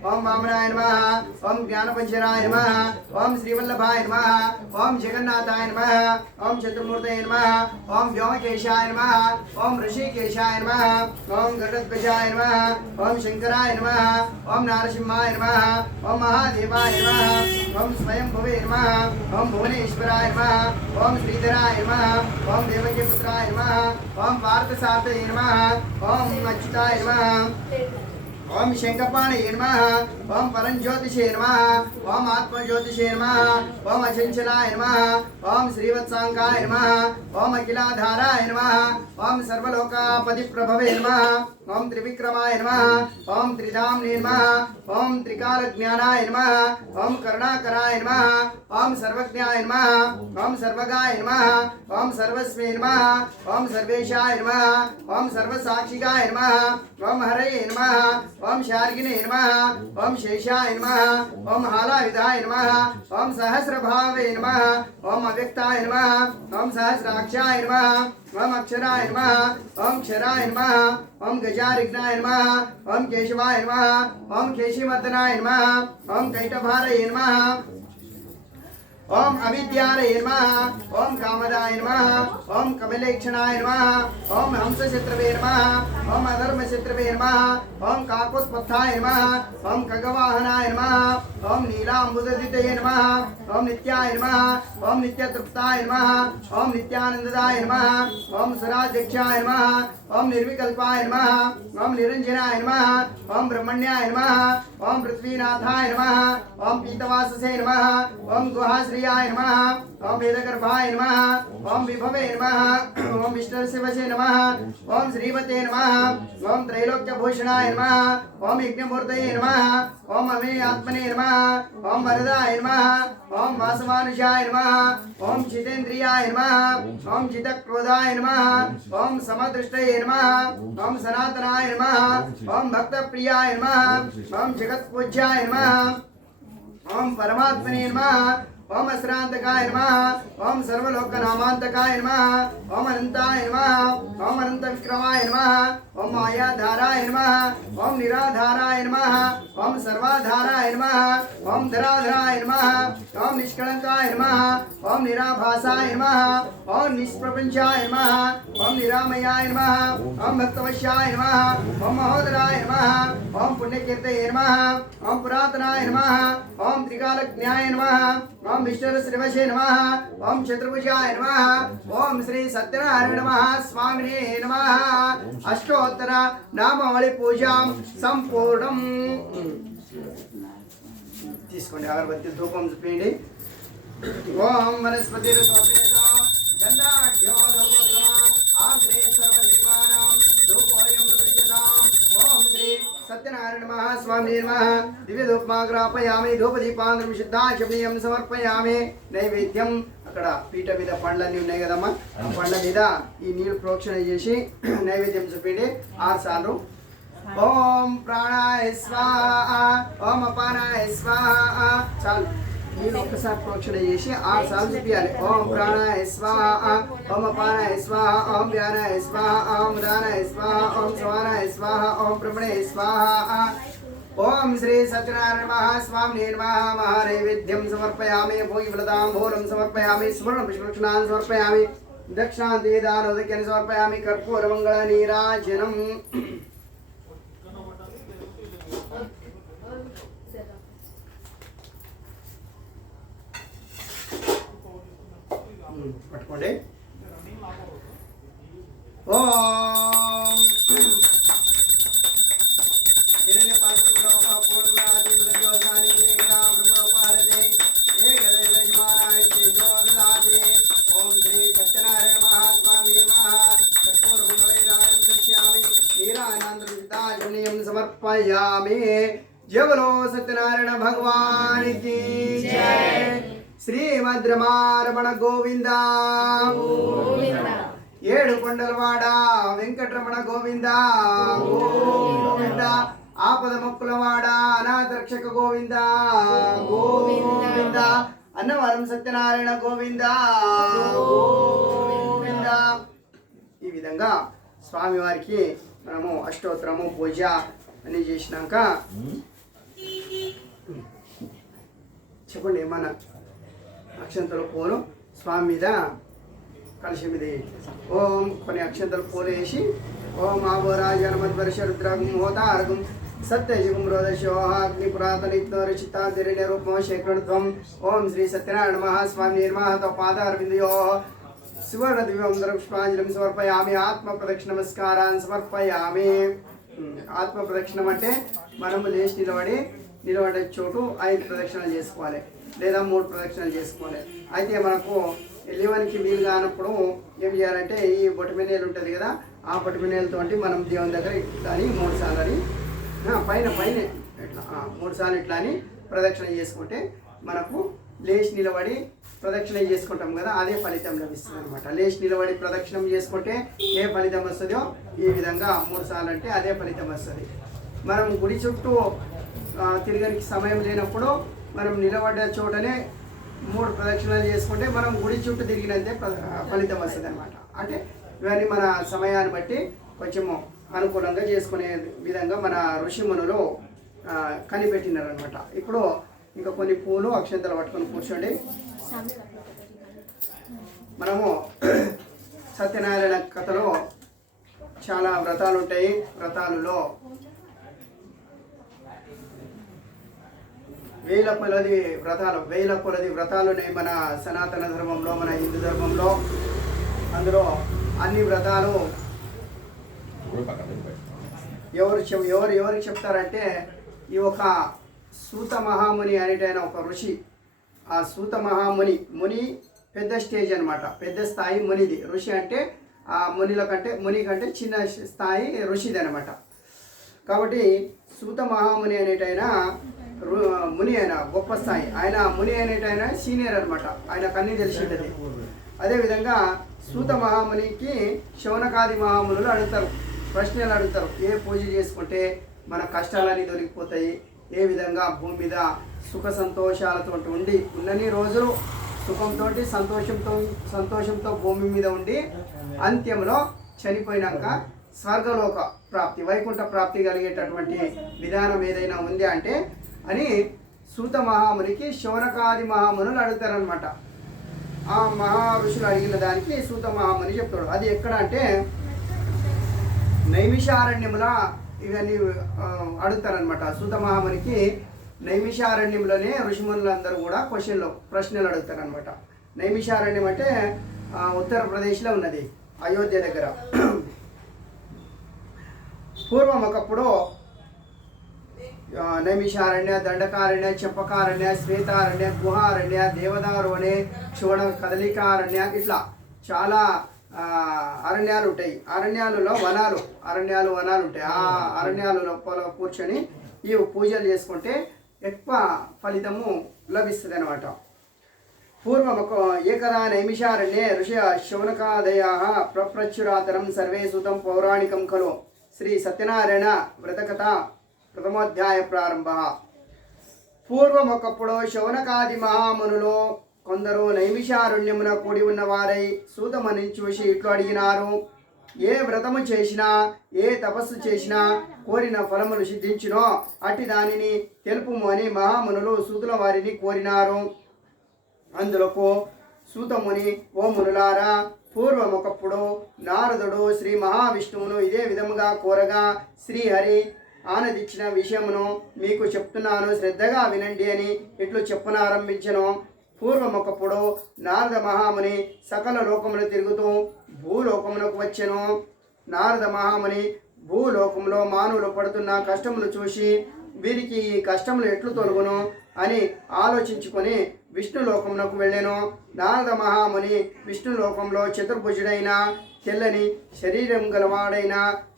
ఓం వామనాయ నమః ఓం జ్ఞానపంచరాయ నమః ఓం శ్రీవల్లభాయ నమః ఓం జగన్నాథాయ నమః ఓం చతుర్మూర్తయ నమః ఓం వ్యోమకేశాయ నమః ఓం ఋషికేశాయ నమః ఓం గరుడధ్వజాయ నమః ఓం శంకరాయ నమః ఓం నారసింహాయ నమః ఓం మహాదేవాయ నమః ఓం స్వయంభువే నమః ఓం భువనేశ్వరాయ నమః ఓం శ్రీధరాయ నమః ఓం దేవకీపుత్రాయ నమః ఓం పార్థసారథయ నమః ఓం అచ్యుతాయ నమః ఓం శంఖపాణయ నమః ఓం పరంజ్యోతిషే నమః ఓం ఆత్మజ్యోతిషే నమః ఓం అచంచలాయ నమః ఓం శ్రీవత్సాంకాయ నమః ఓం అఖిలాధారాయ నమః ఓం సర్వలోకాపతి ప్రభవే నమః ఓం త్రివిక్రమాయ నమః ఓం త్రిధామ్నే నమః ఓం త్రికాలజ్ఞానాయ నమః ఓం కరుణాకరాయ నమః ఓం సర్వజ్ఞాయ నమః ఓం సర్వగాయ నమః ఓం సర్వస్మే నమః ఓం సర్వేశాయ నమః ఓం సర్వసాక్షిగాయ నమః ఓం హరయే నమః ఓం శార్గినే నమః ఓం శేషాయ నమః ఓం హాలాయుధాయ నమః ఓం సహస్రభావే నమః ఓం అవ్యక్తాయ నమః ఓం సహస్రాక్షాయ నమః ఓం అక్షరాయ నమః ఓం క్షరాయ నమః ఓం గజారిఘ్నాయ నమః ఓం కేశవాయ నమః ఓం కేశీమర్దనాయ నమః ఓం కైటభారయే నమః ఓం అవిద్యారయ నమః ఓం కామదాయ నమః ఓం కమలేక్షణాయ నమః ఓం హంసశత్రవే నమః ఓం అధర్మశత్రవే నమః ఓం కాకుత్పత్థాయ నమః ఓం ఖగవాహనాయ నమః ఓం నీలాంబుదదితయే నమః ఓం నిత్యాయ నమః ఓం నిత్యతృప్తాయ నమః ఓం నిత్యానందదాయ నమః ఓం సురాధ్యక్షాయ నమః ఓం నిర్వికల్పాయ నమః ఓం నిరంజనాయ నమః ఓం బ్రహ్మణ్యాయ నమః ఓం పృథ్వీనాథాయ నమః ఓం పీతవాససే నమః ఓం గుహాశ్రియాయ నమః ఓం వేదగర్భాయ నమః ఓం విభవే నమః ఓం విష్ణుశివసే నమః ఓం శ్రీమతే నమః ఓం త్రైలోక్యభూషణాయ నమః ఓం యజ్ఞమూర్తయే నమః ఓం అమే ఆత్మనే నమః ఓం వరదాయ నమః ఓం వాసవానుషాయ నమః ఓం జితేంద్రియాయ నమః ఓం జితక్రోధాయ నమః ఓం సమదృష్టయే నమః ఓం సనాతనాయ నమః ఓం భక్తప్రియాయ నమః ఓం జగత్పూజ్యాయ నమః ఓం పరమాత్మనే నమః ఓం అశ్రాంతకాయ నమః ఓం సర్వలోకనామాంతకాయ నమః ఓం అనంతాయ నమః ఓం అనంత విక్రమాయ నమః ఓం మాయాధారాయ నమః ఓం నిరాధారాయ నమః ఓం సర్వాధారాయ నమః ఓం ధరాధరాయ నమః ఓం నిష్కళంకాయ నమః ఓం నిరాభాసాయ నమః ఓం నిష్ప్రపంచాయ నమః ఓం నిరామయాయ నమః ఓం భక్తవశ్యాయ నమః ఓం మహోదరాయ నమః ఓం పుణ్యకీర్తయే నమః ఓం పురాతనాయ నమః ఓం త్రికాలజ్ఞాయ నమః ఓం విష్ణుశ్రీవశే నమః ఓం చతుర్భుజాయ నమః ఓం శ్రీ సత్యనారాయణ నమః స్వామినే నమః అష్టోత్తర నామావళి పూజాం సంపూర్ణం. తీసుకోండి అగరబత్తి ధూపం చూపించండి. ఓం వనస్పతి గంధాఢ్యో ఆగ్రే సర్వదేవానాం ధూపోయం ప్రతిష్ఠితాం. ఓం శ్రీ సత్యనారాయణ మహాస్వామి నమః. దివ్య ధూపమాగ్రాపయామి. ధూపదీపాంధ్రం శుద్ధాచమనీయం సమర్పయామి. నైవేద్యం అక్కడ పీట మీద పండ్లన్నీ ఉన్నాయి కదమ్మా, ఆ పండ్ల మీద ఈ నీళ్ళు ప్రోక్షణ చేసి నైవేద్యం చూపిండి 6 సార్లు. ఓం ప్రాణాయ స్వాహ, ఓం అపానాయ స్వాహ. చాలు, నీళ్ళు ఒక్కసారి ప్రోక్షణ చేసి 6 సార్లు చూపించాలి. ఓం ప్రాణాయ స్వాహ, ఓం అపానాయ స్వాహ, ఓం వ్యానాయ స్వాహ, ఓం ఉదానాయ స్వాహ, ఓం సమానాయ స్వాహ, ఓం బ్రహ్మణే స్వాహ. ఓం శ్రీ సత్యనారాయణ మహాస్వామినే నమః. మహానైవేద్యం సమర్పయామి. భోగిఫలతాంబూలం సమర్పయామి. స్మరణ పుష్పక్షణాన్ని సమర్పయామి. దక్షిణాంతే దానోదక్యాన్ని సమర్పయామి. కర్పూరమంగళ నీరాజనం. పట్టుకోండి. ఓం హిరణ్య పాత్రంలో పూర్ణాది మృగోధాని ఏకదా బ్రహ్మోపారతే ఏకదైవ యజమానాయ తేజోదదాతే. ఓం శ్రీ సత్యనారాయణ మహాస్వామి నమః. కర్పూరమంగళైరాజనం దర్శయామి. నీరాజనాంతర్జితాజనీయం సమర్పయామి. జయ బలో సత్యనారాయణ భగవాన్ की जय. శ్రీమద్ రమారమణ గోవింద గోవింద. ఏడు కొండలవాడ వెంకటరమణ గోవింద గోవింద. ఆపద మొక్కులవాడ అనాథ రక్షక గోవింద గోవింద. అన్నవరం సత్యనారాయణ గోవింద గోవింద. ఈ విధంగా స్వామివారికి మనము అష్టోత్తరము పూజ అన్ని చేసినాక చెప్పండి ఏమన్నా అక్షంతలు పూలు స్వామి మీద కలశం మీద ఓం కొన్ని అక్షంతలు పూలు వేసి ఓం ఆభోరాజనమద్వర్ష రుద్రగం హోతారగం సత్యయుగం రోదశోహాగ్ని పురాతనిత్వరచితాదిరణ్య రూపం శేఖరణత్వం. ఓం శ్రీ సత్యనారాయణ మహాస్వామి నిర్మాహత పాదారవిందయో సువర్ణ దివ్యం పుష్పాంజలిం సమర్పయామి. ఆత్మ ప్రదక్షిణ నమస్కారాన్ని సమర్పయామి. ఆత్మ ప్రదక్షిణం అంటే మనము లేచి నిలబడే చోటు 5 ప్రదక్షిణలు చేసుకోవాలి లేదా 3 ప్రదక్షిణలు చేసుకోవాలి. అయితే మనకు వెళ్ళేవానికి వీలు కానప్పుడు ఏం చేయాలంటే ఈ బొటమినేలు ఉంటుంది కదా, ఆ బొటమినేలతో మనం దేవుని దగ్గర ఇట్లా అని 3 సార్లు అని పైన ఇట్లా 3 సార్లు ఇట్లా అని ప్రదక్షిణ చేసుకుంటే మనకు లేచి నిలబడి ప్రదక్షిణ చేసుకుంటాం కదా, అదే ఫలితం లభిస్తుంది అనమాట. లేచి నిలబడి ప్రదక్షిణం చేసుకుంటే ఏ ఫలితం వస్తుందో ఈ విధంగా 3 సార్లు అంటే అదే ఫలితం వస్తుంది. మనం గుడి చుట్టూ తిరగడానికి సమయం లేనప్పుడు మనం నిలబడ్డ చోటనే 3 ప్రదక్షిణలు చేసుకుంటే మనం గుడి చుట్టూ తిరిగినంతే ఫలితం వస్తుంది అనమాట. అంటే ఇవన్నీ మన సమయాన్ని బట్టి కొంచెము అనుకూలంగా చేసుకునే విధంగా మన ఋషిమునులు కనిపెట్టినారు అనమాట. ఇప్పుడు ఇంకా కొన్ని పూలు అక్షంతలు పట్టుకొని కూర్చోండి. మనము సత్యనారాయణ కథలో చాలా వ్రతాలు ఉంటాయి. వ్రతాలలో వేల కొలది వ్రతాలు ఉన్నాయి మన సనాతన ధర్మంలో, మన హిందూ ధర్మంలో. అందులో అన్ని వ్రతాలు ఎవరికి చెప్తారంటే ఈ ఒక సూత మహాముని అనేటైన ఒక ఋషి. ఆ సూత మహాముని పెద్ద స్టేజ్ అనమాట, పెద్ద స్థాయి మునిది. ఋషి అంటే ఆ ముని కంటే చిన్న స్థాయి ఋషిది అనమాట. కాబట్టి సూత మహాముని అనేటైన ముని అయిన గొప్ప స్థాయి, ఆయన ముని అనేటైన సీనియర్ అనమాట, ఆయనకు అన్నీ తెలిసింది. అదేవిధంగా సూత మహామునికి శౌనకాది మహామునులు ప్రశ్నలు అడుగుతారు. ఏ పూజ చేసుకుంటే మన కష్టాలన్నీ దొరికిపోతాయి, ఏ విధంగా భూమి మీద సుఖ సంతోషాలతో ఉండి ఉన్నన్ని రోజులు సుఖంతో సంతోషంతో భూమి మీద ఉండి అంత్యంలో చనిపోయినాక స్వర్గలోక ప్రాప్తి, వైకుంఠ ప్రాప్తి కలిగేటటువంటి విధానం ఏదైనా ఉంది అంటే అని సూత మహామునికి శౌనకాది మహామునులు అడుగుతారనమాట. ఆ మహా ఋషులు అడిగిన దానికి సూత మహాముని చెప్తాడు. అది ఎక్కడ అంటే నైమిషారణ్యముల ఇవన్నీ అడుగుతారనమాట. సూత మహామునికి నైమిషారణ్యంలోనే ఋషిమునులందరూ కూడా ప్రశ్నలు అడుగుతారనమాట. నైమిషారణ్యం అంటే ఉత్తరప్రదేశ్లో ఉన్నది, అయోధ్య దగ్గర. పూర్వం ఒకప్పుడు నైమిషారణ్య, దండకారణ్య, చెంపకారణ్య, శ్వేతారణ్య, గుహారణ్య, దేవదారోణ్య, క్షోణ కదలికారణ్య, ఇట్లా చాలా అరణ్యాలు ఉంటాయి. అరణ్యాలలో వనాలు ఉంటాయి. ఆ అరణ్యాల లోపల కూర్చొని ఈ పూజలు చేసుకుంటే ఎక్కువ ఫలితము లభిస్తుంది అనమాట. పూర్వం ఏకదా నైమిషారణ్యే ఋషి శౌనకాదయా ప్రప్రచురాతనం సర్వే సుతం పౌరాణికం ఖలు. శ్రీ సత్యనారాయణ వ్రతకథ ప్రథమోధ్యాయ ప్రారంభ. పూర్వం ఒకప్పుడు శౌనకాది మహామునులు కొందరు నైమిషారణ్యమున కూడి ఉన్నవారై సూతముని చూసి ఇట్లు అడిగినారు. ఏ వ్రతము చేసినా, ఏ తపస్సు చేసినా కోరిన ఫలములు సిద్ధించునో అట్టి దానిని తెలుపుము అని మహామునులు సూతుల వారిని కోరినారు. అందులకు సూతముని, ఓ మునులారా, పూర్వం ఒకప్పుడు నారదుడు శ్రీ మహావిష్ణువును ఇదే విధముగా కోరగా శ్రీహరి ఆనందించిన విషయమును మీకు చెప్తున్నాను, శ్రద్ధగా వినండి అని ఇట్లు చెప్పనారంభించను. పూర్వం ఒకప్పుడు నారద మహాముని సకల లోకములు తిరుగుతూ భూలోకమునకు వచ్చెను. నారద మహాముని భూలోకంలో మానవులు పడుతున్న కష్టములు చూసి వీరికి ఈ కష్టములు ఎట్లు తొలగును అని ఆలోచించుకొని విష్ణులోకమునకు వెళ్ళెను. నారద మహాముని విష్ణులోకంలో చతుర్భుజుడైన తెల్లని శరీరం గలవాడైన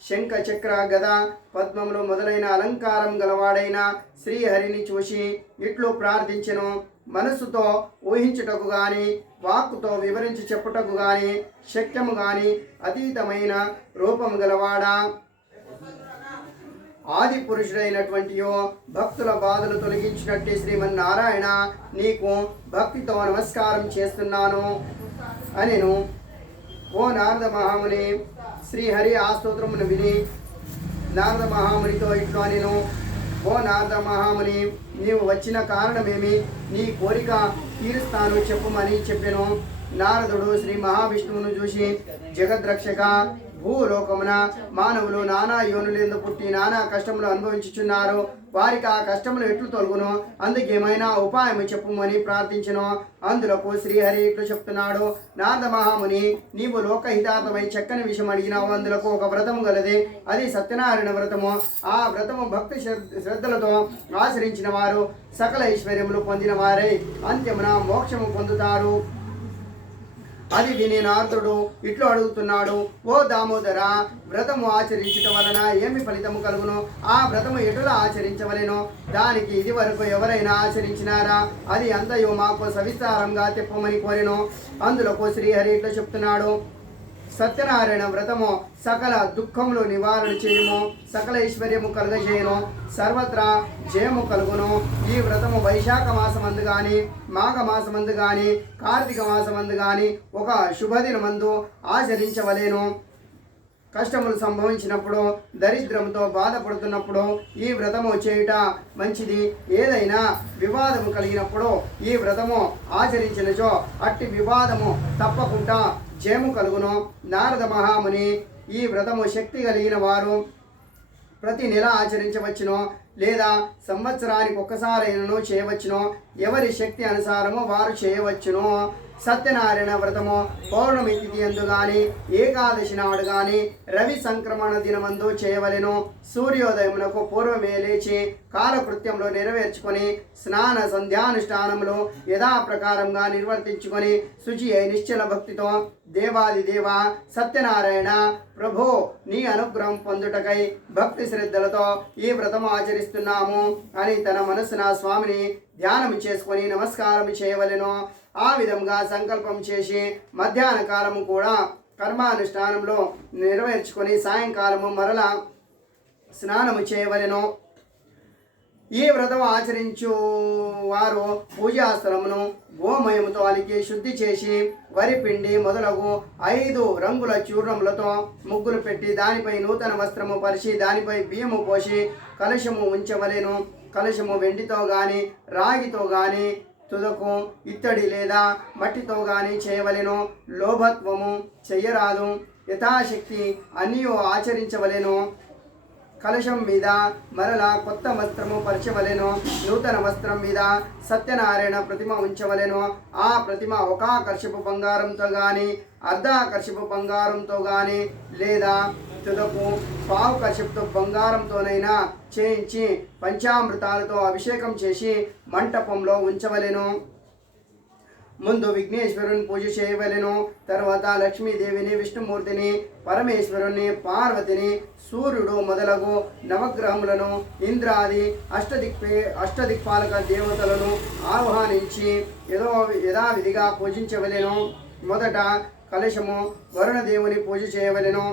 శంఖ చక్ర గద పద్మములు మొదలైన అలంకారం గలవాడైన శ్రీహరిని చూసి ఇట్లు ప్రార్థించెను. మనస్సుతో ఊహించుటకు గాని, వాక్కుతో వివరించి చెప్పుటకు గాని శక్యము గాని అతీతమైన రూపము గలవాడా, ఆది పురుషుడైనటువంటి భక్తుల బాధలు తొలగించినట్టు శ్రీమన్నారాయణ నీకు భక్తితో నమస్కారం చేస్తున్నాను అనెను. ఓ నారద మహాముని, శ్రీహరి ఆ స్తోత్రమును విని నారద మహామునితో ఇట్లు అనెను. ఓ నారద మహాముని, నీవు వచ్చిన కారణమేమి? నీ కోరిక తీరుస్తాను చెప్పుమని చెప్పెను. నారదుడు శ్రీ మహావిష్ణువును చూసి, జగద్రక్షక, భూలోకమున మానవులు నానా యోనులందు పుట్టి నానా కష్టములు అనుభవించుచున్నారు. వారికి ఆ కష్టములు ఎట్లు తొలగును? అందుకేమైనా ఉపాయం చెప్పుమని ప్రార్థించును. అందులకు శ్రీహరి ఇట్లు చెప్తున్నాడు. నారద మహాముని, నీవు లోకహితార్థమై చక్కని విషయం అడిగినావు. అందులకు ఒక వ్రతము గలది, అది సత్యనారాయణ వ్రతము. ఆ వ్రతము భక్తి శ్రద్ధలతో ఆచరించిన వారు సకల ఐశ్వర్యములు పొందిన వారై అంత్యమున మోక్షము పొందుతారు. అది విని నారదుడు ఇట్లు అడుగుతున్నాడు. ఓ దామోదర, వ్రతము ఆచరించటం వలన ఏమి ఫలితము కలుగును? ఆ వ్రతము ఎటులా ఆచరించవలెను? దానికి ఇది వరకు ఎవరైనా ఆచరించినారా? అది అంతయో మాకు సవిస్తారంగా చెప్పమని కోరెను. అందులో శ్రీహరి ఇట్లు చెప్తున్నాడు. సత్యనారాయణ వ్రతము సకల దుఃఖములు నివారణ చేయుము, సకల ఐశ్వర్యము కలుగజేయును, సర్వత్రా జయము కలుగును. ఈ వ్రతము వైశాఖ మాసమందు గాని, మాఘ మాసమందు గాని, కార్తీక మాసమందు గాని ఒక శుభదినమందు ఆచరించవలేను. కష్టములు సంభవించినప్పుడు, దరిద్రంతో బాధపడుతున్నప్పుడు ఈ వ్రతము చేయుట మంచిది. ఏదైనా వివాదము కలిగినప్పుడు ఈ వ్రతము ఆచరించినచో అట్టి వివాదము తప్పకుండా జయము కలుగును. నారద మహాముని, ఈ వ్రతము శక్తి కలిగిన వారు ప్రతి నెల ఆచరించవచ్చును, లేదా సంవత్సరానికి ఒక్కసారైనను చేయవచ్చును. ఎవరి శక్తి అనుసారము వారు చేయవచ్చును. సత్యనారాయణ వ్రతము పౌర్ణమి తిథి యందు గాని, ఏకాదశి నాడు గాని, రవి సంక్రమణ దినమందు చేయవలెను. సూర్యోదయమునకు పూర్వమే లేచి కాలకృత్యంలో నెరవేర్చుకొని స్నాన సంధ్యానుష్ఠానములు యథాప్రకారంగా నిర్వర్తించుకొని శుచి అయి నిశ్చల భక్తితో దేవాది దేవ సత్యనారాయణ ప్రభో, నీ అనుగ్రహం పొందుటకై భక్తి శ్రద్ధలతో ఈ వ్రతము ఆచరిస్తున్నాము అని తన మనసున స్వామిని ధ్యానం చేసుకొని నమస్కారం చేయవలెను. ఆ విధంగా సంకల్పం చేసి మధ్యాహ్న కాలము కూడా కర్మానుష్ఠానంలో నెరవేర్చుకొని సాయంకాలము మరలా స్నానము చేయవలెను. ఈ వ్రతం ఆచరించు వారు పూజాస్థలమును గోమయముతో అలికి శుద్ధి చేసి వరి పిండి మొదలగు 5 రంగుల చూర్ణములతో ముగ్గులు పెట్టి దానిపై నూతన వస్త్రము పరిచి దానిపై బియ్యము పోసి కలశము ఉంచవలెను. కలశము వెండితో గాని రాగితో గాని తుదకు ఇత్తడి లేదా మట్టితో గాని చేయవలెను. లోభత్వము చెయ్యరాదు. యథాశక్తి అన్నీ ఆచరించవలెను. కలశం మీద మరలా కొత్త వస్త్రము పరచవలెను. నూతన వస్త్రం మీద సత్యనారాయణ ప్రతిమ ఉంచవలెను. ఆ ప్రతిమ ఒకాకర్షపు బంగారంతో గాని, అర్ధాకర్షపు బంగారంతో గాని, లేదా తుదకు పావు కర్షపుతో బంగారంతోనైనా చేయించి పంచామృతాలతో అభిషేకం చేసి మంటపంలో ఉంచవలెను. ముందు విఘ్నేశ్వరుని పూజ చేయవలెను. తర్వాత లక్ష్మీదేవిని, విష్ణుమూర్తిని, పరమేశ్వరుని, పార్వతిని, సూర్యుడు మొదలగు నవగ్రహములను, ఇంద్రాది అష్టదిక్పాలక దేవతలను ఆహ్వానించి యథావిధిగా పూజించవలెను. మొదట కలశము వరుణదేవుని పూజ చేయవలెను.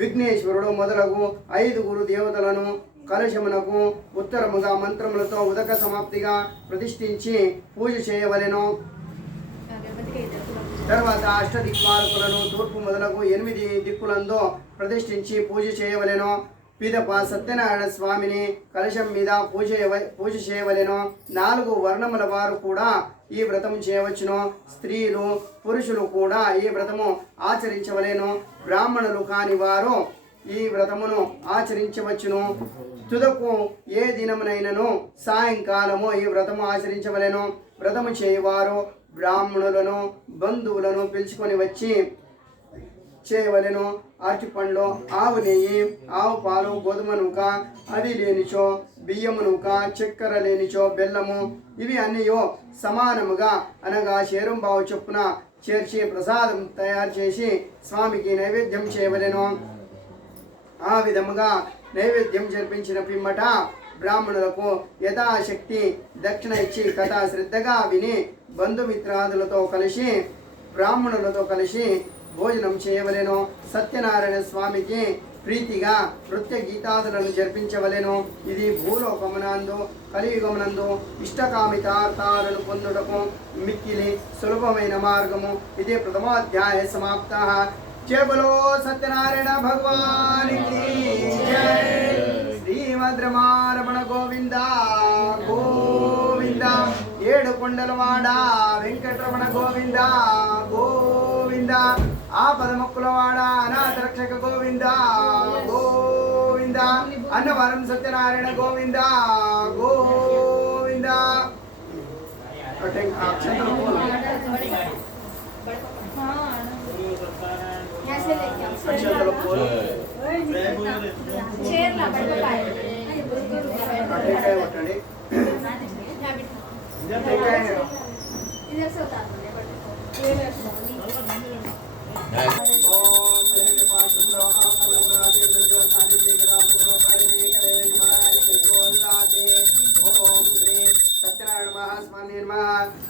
విఘ్నేశ్వరుడు మొదలగు 5 దేవతలను కలశమునకు ఉత్తరముగా మంత్రములతో ఉదక సమాప్తిగా ప్రతిష్ఠించి పూజ చేయవలెను. తర్వాత అష్టదిక్పాలకులను తూర్పు మొదలగు 8 దిక్కులందు ప్రతిష్ఠించి పూజ చేయవలెను. పిదప సత్యనారాయణ స్వామిని కలశం మీద పూజ చేయవలెను. 4 వర్ణముల వారు కూడా ఈ వ్రతము చేయవచ్చును. స్త్రీలు పురుషులు కూడా ఈ వ్రతము ఆచరించవలెను. బ్రాహ్మణులు కాని వారు ఈ వ్రతమును ఆచరించవచ్చును. తుదకు ఏ దినమునైనను సాయంకాలము ఈ వ్రతము ఆచరించవలెను. వ్రతము చేయవారు బ్రాహ్మణులను బంధువులను పిలుచుకొని వచ్చి చేయవలెను. అరటిపండ్లు, ఆవు నెయ్యి, ఆవు పాలు, గోధుమ నూక, అది లేనిచో బియ్యము నూక, చక్కెర లేనిచో బెల్లము, ఇవి అన్నీ సమానముగా అనగా షేరుంబావు చొప్పున చేర్చి ప్రసాదం తయారు చేసి స్వామికి నైవేద్యం చేయవలెను. ఆ విధముగా నైవేద్యం జరిపించిన పిమ్మట బ్రాహ్మణులకు యథాశక్తి దక్షిణ ఇచ్చి కథ శ్రద్ధగా విని బంధుమిత్రాదులతో కలిసి బ్రాహ్మణులతో కలిసి భోజనం చేయవలెను. సత్యనారాయణ స్వామికి ప్రీతిగా నృత్య గీతాదులను జరిపించవలెను. ఇది భూలోకమునందు కలియుగమునందు ఇష్టకామితార్థాలను పొందుటకు మిక్కిలి సులభమైన మార్గము. ఇదే ప్రథమాధ్యాయ సమాప్త. జయ బలో సత్యనారాయణ భగవానికి జయ. శ్రీమద్రమారమణ గోవింద గోవింద. ఏడు కొండలవాడ వెంకటరమణ గోవింద గోవింద. ఆపద మొక్కులవాడ అనాథ రక్షక గోవింద గోవింద. అన్నవరం సత్యనారాయణ గోవింద గోవింద. అక్షంతలు పూలు టెంకాయ కొట్టండి.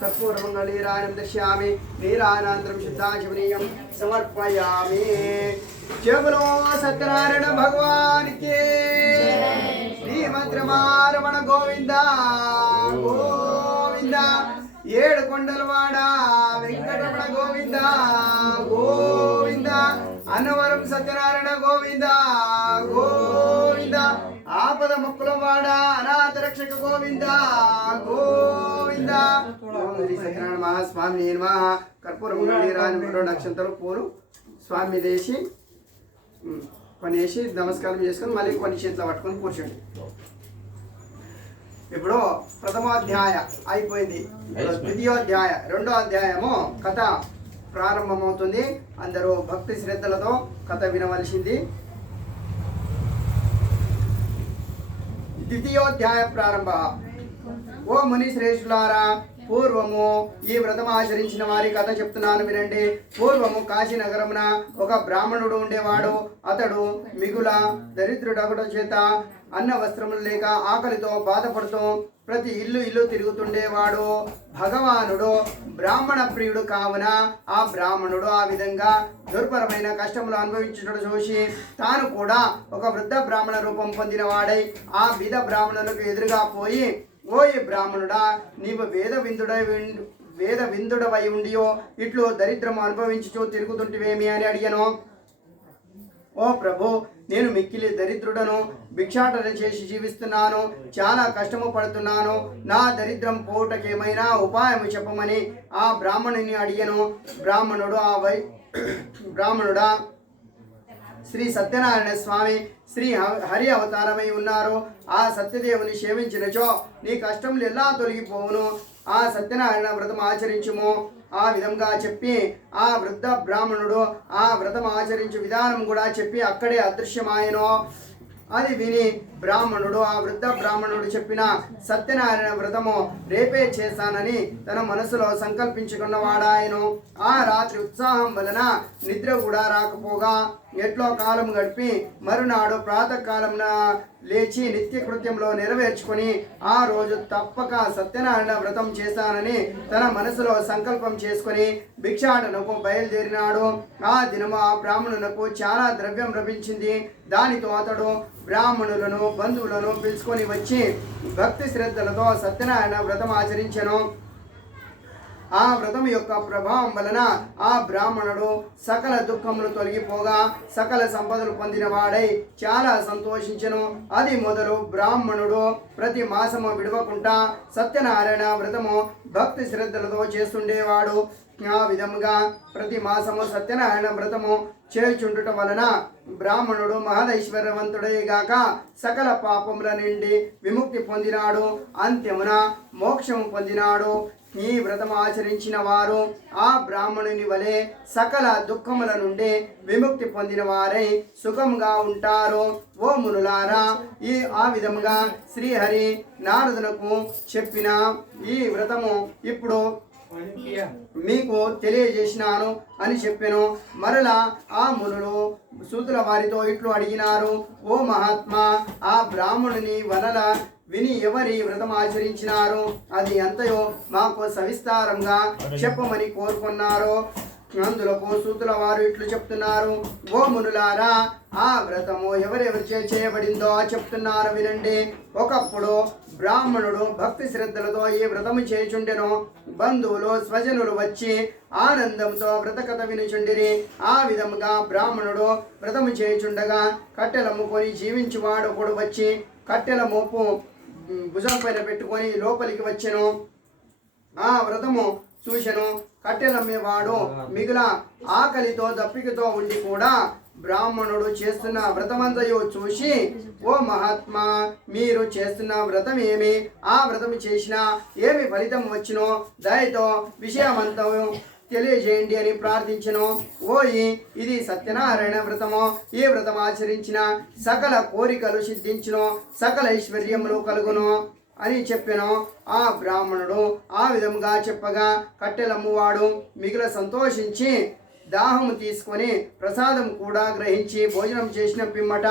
కర్పూరమంగళీరాయణం దర్శయామి. నీరాయనాంతరం శుద్ధాశమనీయం సమర్పయామి. జయ బలో సత్యనారాయణ భగవానికి. శ్రీమద్రమారమణ గోవింద గోవింద. ఏడు కొండలవాడ వెంకటరమణ గోవింద గోవింద. అన్నవరం సత్యనారాయణ గోవింద గోవింద. ఆపద మొక్కులవాడ అనాథ రక్షక గోవింద గోవింద. సత్యనారాయణ మహాస్వామి కర్పూరం రాజు నక్షత్రాలు పూలు స్వామి దేశి కొనేసి నమస్కారం చేసుకొని మళ్ళీ కొన్ని చేతులు పట్టుకొని కూర్చోండి. ఇప్పుడు ప్రథమాధ్యాయ అయిపోయింది. ద్వితీయోధ్యాయ రెండో అధ్యాయము కథ ప్రారంభమవుతుంది. అందరూ భక్తి శ్రద్ధలతో కథ వినవలసింది. ద్వితీయోధ్యాయ ప్రారంభ. ఓ ముని శ్రేష్ఠులారా, పూర్వము ఈ వ్రతం ఆచరించిన వారి కథ చెప్తున్నాను వినండి. పూర్వము కాశీ నగరమున ఒక బ్రాహ్మణుడు ఉండేవాడు. అతడు మిగుల దరిద్రుడగుట చేత అన్న వస్త్రములు లేక ఆకలితో బాధపడుతూ ప్రతి ఇల్లు తిరుగుతుండేవాడు. భగవానుడు బ్రాహ్మణ ప్రియుడు కావున ఆ బ్రాహ్మణుడు ఆ విధంగా దుర్భరమైన కష్టములు అనుభవించుట చూసి తాను కూడా ఒక వృద్ధ బ్రాహ్మణ రూపం పొందిన వాడై ఆ బీద బ్రాహ్మణులకు ఎదురుగా పోయి, ఓయి బ్రాహ్మణుడా, నీవు వేద విందుడవై ఉండియో ఇట్లు దరిద్రము అనుభవించుచూ తిరుగుతుంటివేమి అని అడిగాను. ఓ ప్రభు, నేను మిక్కిలి దరిద్రుడను, భిక్షాటన చేసి జీవిస్తున్నాను, చాలా కష్టము పడుతున్నాను. నా దరిద్రం పోవుటకేమైనా ఉపాయము చెప్పమని ఆ బ్రాహ్మణుని అడిగాను. బ్రాహ్మణుడా, శ్రీ సత్యనారాయణ స్వామి శ్రీ హరి అవతారమై ఉన్నారు. ఆ సత్యదేవుని సేవించినచో నీ కష్టములు ఎలా తొలగిపోవును. ఆ సత్యనారాయణ వ్రతం ఆచరించుము. ఆ విధంగా చెప్పి ఆ వృద్ధ బ్రాహ్మణుడు ఆ వ్రతం ఆచరించు విధానం కూడా చెప్పి అక్కడే అదృశ్యమాయను. అది విని బ్రాహ్మణుడు ఆ వృద్ధ బ్రాహ్మణుడు చెప్పిన సత్యనారాయణ వ్రతము రేపే చేస్తానని తన మనసులో సంకల్పించుకున్నవాడాయను. ఆ రాత్రి ఉత్సాహం వలన నిద్ర కూడా రాకపోగా ఎట్లో కాలం గడిపి మరునాడు ప్రాతకాలంన లేచి నిత్యకృత్యంలో నెరవేర్చుకొని ఆ రోజు తప్పక సత్యనారాయణ వ్రతం చేశానని తన మనసులో సంకల్పం చేసుకొని భిక్షాటనకు బయలుదేరినాడు. ఆ దినము ఆ బ్రాహ్మణునకు చాలా ద్రవ్యం లభించింది. దానితో అతడు బ్రాహ్మణులను బంధువులను పిలుచుకొని వచ్చి భక్తి శ్రద్ధలతో సత్యనారాయణ వ్రతం ఆచరించెను. ఆ వ్రతం యొక్క ప్రభావం వలన ఆ బ్రాహ్మణుడు సకల దుఃఖములు తొలగిపోగా సకల సంపదలు పొందిన వాడై చాలా సంతోషించెను. అది మొదలు బ్రాహ్మణుడు ప్రతి మాసము విడవకుండా సత్యనారాయణ వ్రతము భక్తి శ్రద్ధలతో చేస్తుండేవాడు. ఆ విధముగా ప్రతి మాసము సత్యనారాయణ వ్రతము చేయుచుండుట వలన బ్రాహ్మణుడు మహదైశ్వర్యవంతుడే గాక సకల పాపముల నుండి విముక్తి పొందినాడు. అంత్యమున మోక్షము పొందినాడు. ఈ వ్రతం ఆచరించిన వారు ఆ బ్రాహ్మణుని వలె సకల దుఃఖముల నుండి విముక్తి పొందిన వారై సుఖంగా ఉంటారు. ఓ మునులారా, ఆ విధముగా శ్రీహరి నారదునకు చెప్పిన ఈ వ్రతము ఇప్పుడు మీకు తెలియజేసినాను అని చెప్పాను. మరలా ఆ మునులు సూతుల వారితో ఇట్లు అడిగినారు, ఓ మహాత్మా, ఆ బ్రాహ్మణుని వలన విని ఎవరి వ్రతం ఆచరించినారు అది ఎంతయో మాకు సవిస్తారంగా చెప్పమని కోరుకున్నారు. అందులకు సూతుల వారు ఇట్లు చెప్తున్నారు. ఓ మునులారా, ఆ వ్రతము ఎవరెవరిచే చేయబడిందో చెప్తున్నారు వినండి. ఒకప్పుడు బ్రాహ్మణుడు భక్తి శ్రద్ధలతో ఈ వ్రతము చేయుచుండెను. బంధువులు స్వజనులు వచ్చి ఆనందంతో వ్రతకథ వినుచుండిరి. ఆ విధముగా బ్రాహ్మణుడు వ్రతము చేయుచుండగా కట్టెల మూపుని జీవించువాడు ఒకడు వచ్చి కట్టెల మోపు భుజం పైన పెట్టుకొని లోపలికి వచ్చెను. ఆ వ్రతము చూసెను. కట్టెలమ్మేవాడు మిగుల ఆకలితో దప్పికతో ఉండి కూడా బ్రాహ్మణుడు చేస్తున్న వ్రతమంతయు చూసి, ఓ మహాత్మా, మీరు చేస్తున్న వ్రతం ఏమి? ఆ వ్రతం చేసినా ఏమి ఫలితం వచ్చినో దయతో విషయమంతా తెలియజేయండి అని ప్రార్థించను. ఓయి, ఇది సత్యనారాయణ వ్రతము. ఈ వ్రతం ఆచరించిన సకల కోరికలు సిద్ధించును, సకల ఐశ్వర్యములు కలుగును అని చెప్పెను. ఆ బ్రాహ్మణుడు ఆ విధంగా చెప్పగా కట్టెలమ్మువాడు మిగుల సంతోషించి దాహము తీసుకొని ప్రసాదం కూడా గ్రహించి భోజనం చేసిన పిమ్మట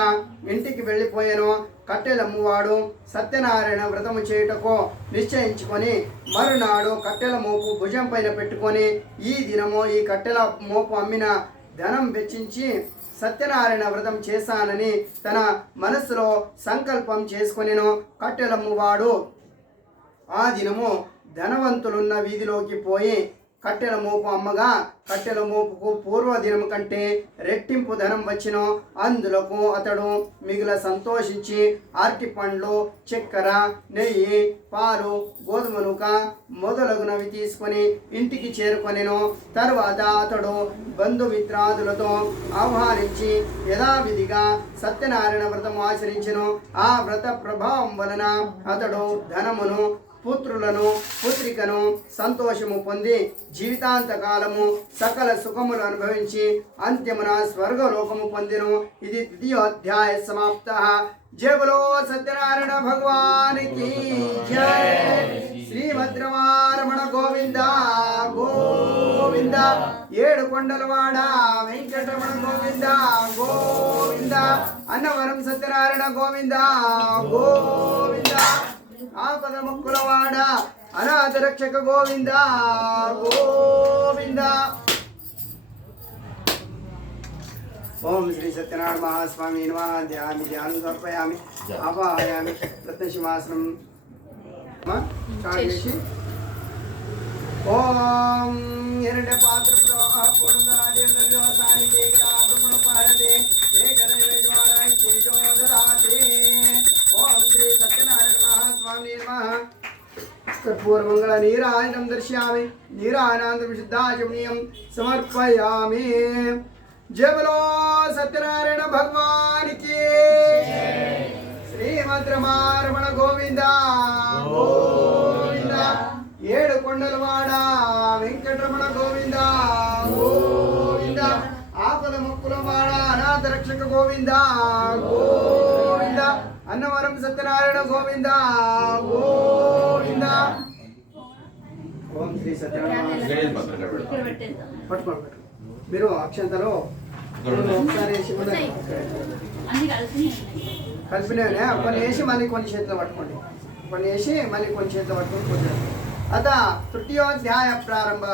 ఇంటికి వెళ్ళిపోయాను. కట్టెలమ్మువాడు సత్యనారాయణ వ్రతము చేయుటకు నిశ్చయించుకొని మరునాడు కట్టెల మోపు భుజం పైన పెట్టుకొని ఈ దినము ఈ కట్టెల మోపు అమ్మిన ధనం వెచ్చించి సత్యనారాయణ వ్రతం చేశానని తన మనస్సులో సంకల్పం చేసుకొనెను. కట్టెలమ్మువాడు ఆ దినము ధనవంతులున్న వీధిలోకి పోయి కట్టెల మోపు అమ్మగా కట్టెల మోపుకు పూర్వదినం కంటే రెట్టింపు ధనం వచ్చెను. అందులకు అతడు మిగుల సంతోషించి అరటి పండ్లు, చక్కెర, నెయ్యి, పాలు, గోధుమ నూక మొదలగునవి తీసుకొని ఇంటికి చేరుకొనెను. తరువాత అతడు బంధుమిత్రాదులతో ఆహ్వానించి యథావిధిగా సత్యనారాయణ వ్రతం ఆచరించెను. ఆ వ్రత ప్రభావం వలన అతడు ధనమును, పుత్రులను, పుత్రికను సంతోషము పొంది జీవితాంతకాలము సకల సుఖములు అనుభవించి అంత్యమున స్వర్గలోకము పొందెను. ఇది ద్వితీయోధ్యాయ సమాప్త. జయ బలో సత్యనారాయణ భగవానికి జయ. శ్రీభద్రమారమణ గోవింద గోవింద. ఏడు కొండలవాడ వెంకటరమణ గోవింద గోవింద. అన్నవరం సత్యనారాయణ గోవింద గోవింద. ఆపద ముక్కులవాడ అనాథ రక్షక గోవింద గోవింద. ఓం శ్రీ సత్యనారాయణ మహాస్వామి నమః. ధ్యామి ధ్యానం సమర్పయామి. ఆవాహయామి. రత్నసింహాసనం స్టార్ట్ చేసి ఓం ఎరడ పాత్రతో పూర్ణరాజేంద్రసాని బ్రహ్మణ పారదే ఓం శ్రీ సత్యనారాయణ మహాస్వామి నమః. కర్పూరమంగళ నీరాజనం దర్శయామి. నీరాజనానందం శుద్ధాచమనీయం సమర్పయామి. జయ బలో సత్యనారాయణ భగవానికి. శ్రీమద్రమారమణ గోవింద గోవింద. ఏడు కొండలవాడ వెంకటరమణ గోవింద గోవింద. ఆపద ముక్కులవాడ అనాథ రక్షక గోవింద గోవింద. అన్నవరం సత్యనారాయణ గోవింద గోవింద. ఓం శ్రీ సత్యనారాయణ. పట్టుకోండి మీరు అక్షంతలో ఒకసారి కలిపినా కొన్ని వేసి మళ్ళీ కొన్ని చేతిలో పట్టుకోండి. కొన్ని వేసి మళ్ళీ కొన్ని చేతిలో పట్టుకొని కూర్చోండి. అత తృతీయోధ్యాయ ప్రారంభ.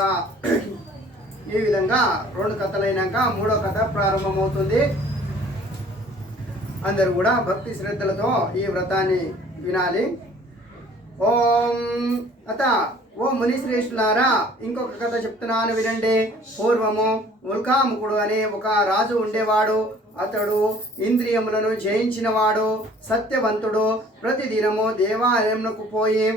ఈ విధంగా రెండు కథలైనాక మూడో కథ ప్రారంభమవుతుంది. అందరూ కూడా భక్తి శ్రద్ధలతో ఈ వ్రతాన్ని వినాలి. ఓం అత ఓ మునిశ్రేష్ఠులారా, ఇంకొక కథ చెప్తున్నాను వినండి. పూర్వము ఉల్కాముకుడు అనే ఒక రాజు ఉండేవాడు. అతడు ఇంద్రియములను జయించినవాడు, సత్యవంతుడు. ప్రతిదినము దేవాలయమునకు పోయి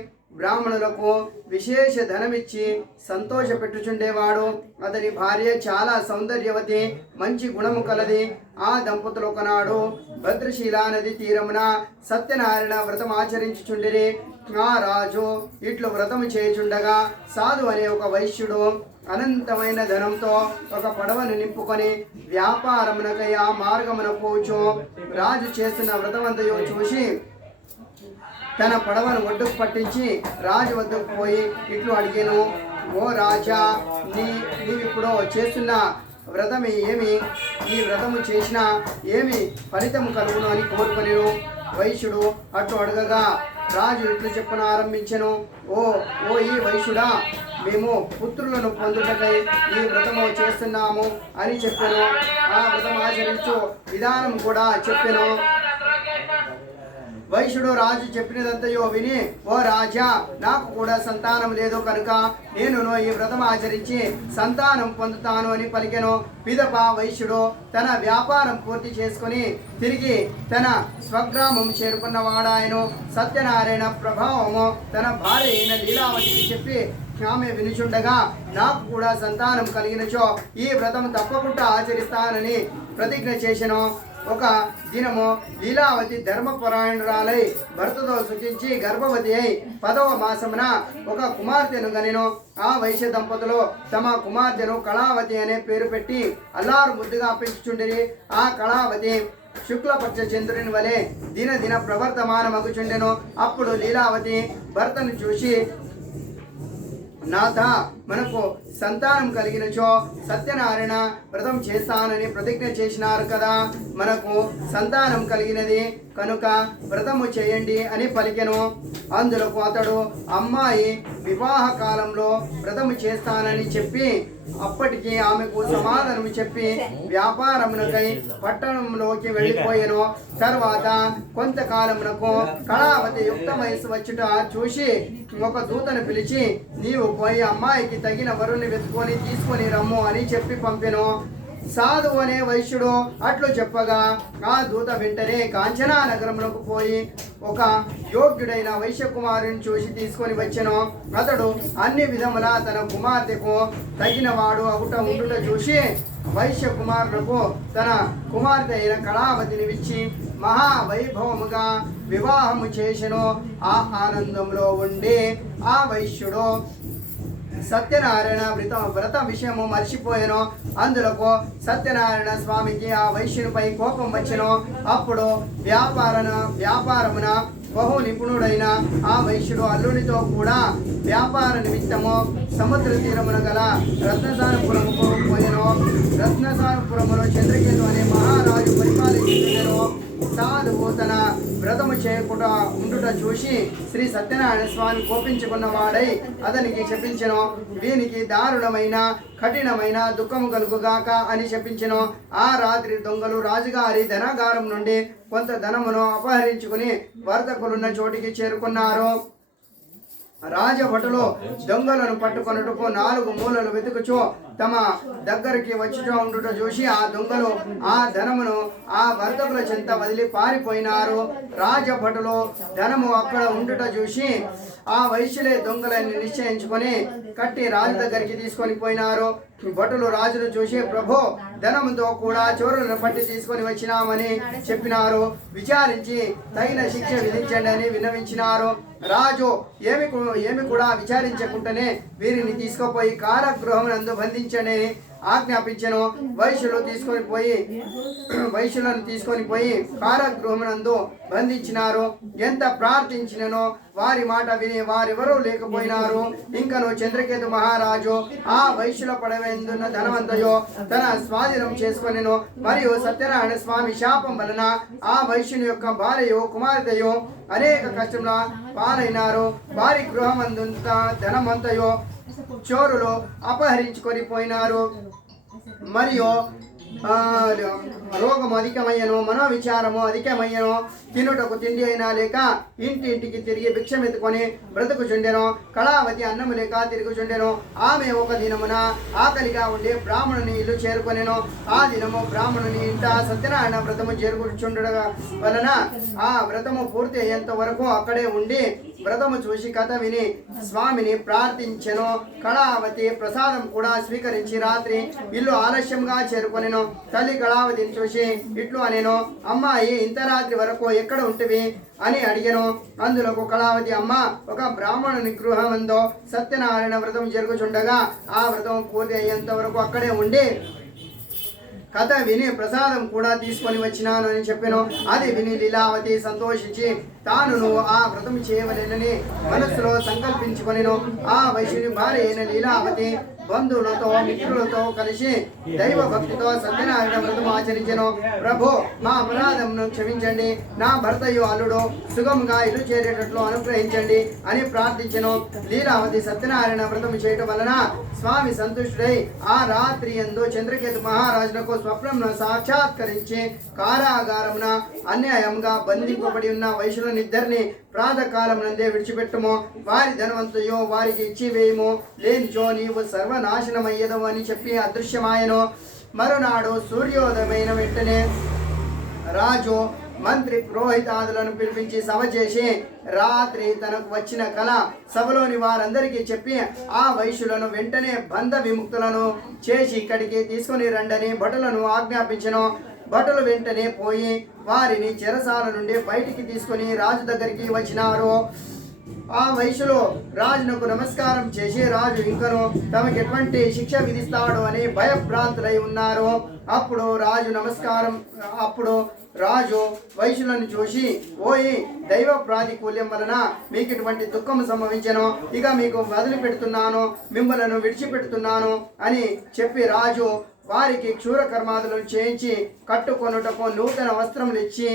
బ్రాహ్మణులకు విశేష ధనమిచ్చి సంతోషపెట్టుచుండేవాడు. అతని భార్య చాలా సౌందర్యవతి, మంచి గుణము కలది. ఆ దంపతులు ఒకనాడు భద్రశీలా నది తీరమున సత్యనారాయణ వ్రతం ఆచరించుచుండిరి. ఆ రాజు ఇట్లు వ్రతము చేయుచుండగా సాధు అనే ఒక వైశ్యుడు అనంతమైన ధనంతో ఒక పడవను నింపుకొని వ్యాపారమునకై ఆ మార్గమున పోచు రాజు చేస్తున్న వ్రతమంతయు చూసి తన పడవను ఒడ్డుకు పట్టించి రాజు వద్దకు పోయి ఇట్లు అడిగాను, ఓ రాజా, నీవిప్పుడు చేస్తున్న వ్రతం ఏమి? ఈ వ్రతము చేసినా ఏమి ఫలితము కలుగును అని కోరుకొనెను. వైశ్యుడు అట్లు అడగగా రాజు ఇట్లు చెప్పను ఆరంభించెను, ఓ ఈ వైశ్యుడా, మేము పుత్రులను పొందుటకై ఈ వ్రతము చేస్తున్నాము అని చెప్పాను. ఆ వ్రతం ఆచరించు విధానం కూడా చెప్పాను. వైశ్యుడు రాజు చెప్పినదంతయో విని, ఓ రాజా, నాకు కూడా సంతానం లేదు కనుక నేను ఈ వ్రతం ఆచరించి సంతానం పొందుతాను అని పలికెను. పిదప వైశ్యుడు తన వ్యాపారం పూర్తి చేసుకుని తిరిగి తన స్వగ్రామం చేరుకున్నవాడాయను. సత్యనారాయణ ప్రభావము తన భార్య అయిన లీలావతికి చెప్పి ఆమె వినుచుండగా, నాకు కూడా సంతానం కలిగినచో ఈ వ్రతం తప్పకుండా ఆచరిస్తానని ప్రతిజ్ఞ చేసెను. ఒక దినము లీలావతి ధర్మపరాయణురాలై భర్తతో సుఖించి గర్భవతి అయి 10వ మాసమున ఒక కుమార్తెను గనెను. ఆ వైశ్య దంపతులు తమ కుమార్తెను కళావతి అనే పేరు పెట్టి అల్లారు ముద్దుగా పెంచుచుండిరి. ఆ కళావతి శుక్లపక్ష చంద్రుని వలె దినదిన ప్రవర్తమానమగుచుండెను. అప్పుడు లీలావతి భర్తను చూసి, నాథ, మనకు సంతానం కలిగినచో సత్యనారాయణ వ్రతం చేస్తానని ప్రతిజ్ఞ చేసినారు కదా, మనకు సంతానం కలిగినది కనుక వ్రతము చేయండి అని పలికెను. అందులకు అతడు అమ్మాయి వివాహ కాలంలో వ్రతము చేస్తానని చెప్పి అప్పటికి ఆమెకు సమాధానం చెప్పి వ్యాపారమునకై పట్టణంలోకి వెళ్ళిపోయాను. తర్వాత కొంతకాలమునకు కళావతి యుక్త వయసు వచ్చుట చూసి ఒక దూతను పిలిచి, నీవు పోయి అమ్మాయికి తగిన వరుణ్ణి వెతుకొని తీసుకొని రమ్ము అని చెప్పి పంపెను. సాధువు అనే వైశ్యుడు అట్లు చెప్పగా ఆ దూత వెంటనే కాంచనా నగరమునకు పోయి ఒక యోగ్యుడైన వైశ్య కుమారుని చూసి తీసుకొని వచ్చెను. అతడు అన్ని విధముల తన కుమార్తెకు తగినవాడు అవుట ఉండుట చూసి వైశ్య కుమారులకు తన కుమార్తె అయిన కళావతిని ఇచ్చి మహావైభవముగా వివాహము చేసెను. ఆ ఆనందంలో ఉండి ఆ వైశ్యుడు సత్యనారాయణ వ్రత విషయము మర్చిపోయాను. అందులకు సత్యనారాయణ స్వామికి ఆ వైశ్యునిపై కోపం వచ్చెను. అప్పుడు వ్యాపారమున బహు నిపుణుడైన ఆ వైశ్యుడు అల్లుడితో కూడా వ్యాపార నిమిత్తము సముద్ర తీరమున గల రత్నసారపురముకు పోయెను. రత్నసారపురములో చంద్రకేతు అనే మహారాజు పరిపాలించుచుండెను. సాధువు తన వ్రతము చేయకుండా ఉండుట చూసి శ్రీ సత్యనారాయణ స్వామి కోపించుకున్న వాడై అతనికి శపించెను. వీనికి దారుణమైన కఠినమైన దుఃఖము కలుగుగాక అని శపించెను. ఆ రాత్రి దొంగలు రాజుగారి ధనాగారం నుండి కొంత ధనమును అపహరించుకుని వర్తకులున్న చోటికి చేరుకున్నారు. రాజభటులు దొంగలను పట్టుకొనుటకు 4 మూలలు వెతుకుచు తమ దగ్గరికి వచ్చుచూ ఉండుట చూసి ఆ దొంగలు ఆ ధనమును ఆ వర్తకుల చెంత వదిలి పారిపోయినారు. రాజభటులు ధనము అక్కడ ఉండుట చూసి ఆ వైశ్యులే దొంగలని నిశ్చయించుకొని కట్టి రాజు దగ్గరికి తీసుకొని పోయినారు. భటులు రాజును చూసి, ప్రభు, ధనముతో కూడా చోరులను పట్టి తీసుకొని వచ్చినామని చెప్పినారు. విచారించి తగిన శిక్ష విధించండి అని విన్నవించినారు. రాజు ఏమి కూడా విచారించకుండానే వీరిని తీసుకుపోయి కారాగృహమునందు బంధించండి ఆజ్ఞాపించెను. వైశ్యులను తీసుకొని పోయి కారాగృహమునందు బంధించినారు. ఎంత ప్రార్థించిననో వారి మాట విని వారెవరూ లేకపోయినారు. ఇంకను చంద్రకేతు మహారాజు ఆ వైశ్యుల పడవేందున్న ధనవంతయో తన స్వాధీనం చేసుకొనెను. మరియు సత్యనారాయణ స్వామి శాపం వలన ఆ వైశ్యుని యొక్క భార్యయో కుమార్తెయో అనేక కష్టముల పాలైనారు. వారి గృహమందుంత ధనమంతయో చోరులు అపహరించుకొని పోయినారు. మరియు రోగము అధికమయ్యను, మనోవిచారము అధికమయ్యను. తినుటకు తిండి అయినా లేక ఇంటింటికి తిరిగి భిక్షమెత్తుకొని బ్రతుకుచుండెను. కళావతి అన్నము లేక తిరుగుచుండెను. ఆమె ఒక దినమున ఆకలిగా ఉండి బ్రాహ్మణుని ఇల్లు చేరుకొనెను. ఆ దినము బ్రాహ్మణుని ఇంట సత్యనారాయణ వ్రతము చేరుకుంటుండడం వలన ఆ వ్రతము పూర్తి అయ్యేంత వరకు అక్కడే ఉండి వ్రతము చూసి కథ విని స్వామిని ప్రార్థించెను. కళావతి ప్రసాదం కూడా స్వీకరించి రాత్రి ఇల్లు ఆలస్యంగా చేరుకొనెను. తల్లి కళావతిని చూసి ఇట్లు అనేను, అమ్మాయి ఇంత రాత్రి వరకు ఎక్కడ ఉంటివి అని అడిగెను. అందులకు కళావతి, అమ్మ, ఒక బ్రాహ్మణుని గృహమందో సత్యనారాయణ వ్రతం జరుగుచుండగా ఆ వ్రతం పూర్తి అయ్యేంత వరకు అక్కడే ఉండి కథ విని ప్రసాదం కూడా తీసుకొని వచ్చినాను అని చెప్పాను. అది విని లీలావతి సంతోషించి తాను ఆ వ్రతం చేయవలేనని మనస్సులో సంకల్పించుకొనెను. ఆ వైశ్యుని భార్య అయిన లీలావతి బంధువులతో మిత్రులతో కలిసి దైవ భక్తితో సత్యనారాయణ వ్రతం ఆచరించెను. ప్రభు మా అపరాధమును క్షమించండి, నా భర్తయు అల్లుడు సుగముగా ఇల్లు చేరేటట్లు అనుగ్రహించండి అని ప్రార్థించెను. లీలావతి సత్యనారాయణ వ్రతం చేయటం వలన స్వామి సంతుష్టుడై ఆ రాత్రి యందు చంద్రకేతు మహారాజునకు స్వప్నమును సాక్షాత్కరించి కారాగారమున అన్యాయంగా బంధింపబడి ఉన్న వైశ్యులనిద్దరిని ప్రాతకాలం నందే విడిచిపెట్టుము, వారి ధనవంతుయో వారికి ఇచ్చివేయము, లేనిచో నీవు సర్వనాశనమయ్యదవు అని చెప్పి అదృశ్యమాయను. మరునాడు సూర్యోదయమైన వెంటనే రాజు మంత్రి పురోహితాదులను పిలిపించి సభ చేసి రాత్రి తనకు వచ్చిన కళ సభలోని వారందరికీ చెప్పి ఆ వైశ్యులను వెంటనే బంధ విముక్తులను చేసి ఇక్కడికి తీసుకొని రండని భటులను ఆజ్ఞాపించెను. భటులు వెంటనే పోయి వారిని చెరసాల నుండి బయటికి తీసుకొని రాజు దగ్గరికి వచ్చినారు. ఆ వైశ్యులు రాజునకు నమస్కారం చేసి రాజు ఇంకను తమకు ఎటువంటి శిక్ష విధిస్తాడు అని భయభ్రాంతులై ఉన్నారు. అప్పుడు రాజు వైశ్యులను చూసి, ఓయి దైవ ప్రాతికూల్యం వలన మీకు ఇటువంటి దుఃఖం సంభవించెను, ఇక మీకు వదిలిపెడుతున్నాను, మిమ్మలను విడిచిపెడుతున్నాను అని చెప్పి రాజు వారికి క్షూర కర్మాదులను చేయించి కట్టుకొనుటకు నూతన వస్త్రములు ఇచ్చి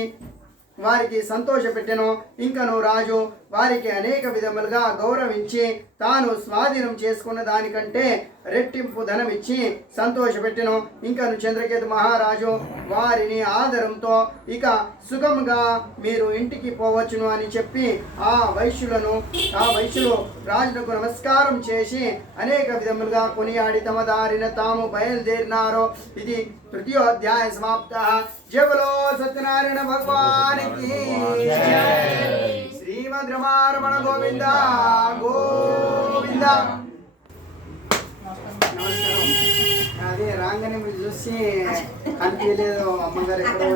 వారికి సంతోషపెట్టెను. ఇంకను రాజు వారికి అనేక విధములుగా గౌరవించి తాను స్వాధీనం చేసుకున్న దానికంటే రెట్టింపు ధనం ఇచ్చి సంతోషపెట్టెను. ఇంకను చంద్రకేతు మహారాజు వారిని ఆదరంతో ఇక సుఖముగా మీరు ఇంటికి పోవచ్చును అని చెప్పి ఆ వైశ్యులు రాజునకు నమస్కారం చేసి అనేక విధములుగా కొనియాడి తమ దారిన తాము బయలుదేరినారు. ఇది తృతీయోధ్యాయ సమాప్త. జయబలో సత్యనారాయణ భగవానికి శ్రీమద్ రమారమణ గోవింద గోవింద. నమస్కారం. అదే రాగానే మీరు చూసి కనిపించలేదు అమ్మగారు ఎక్కడో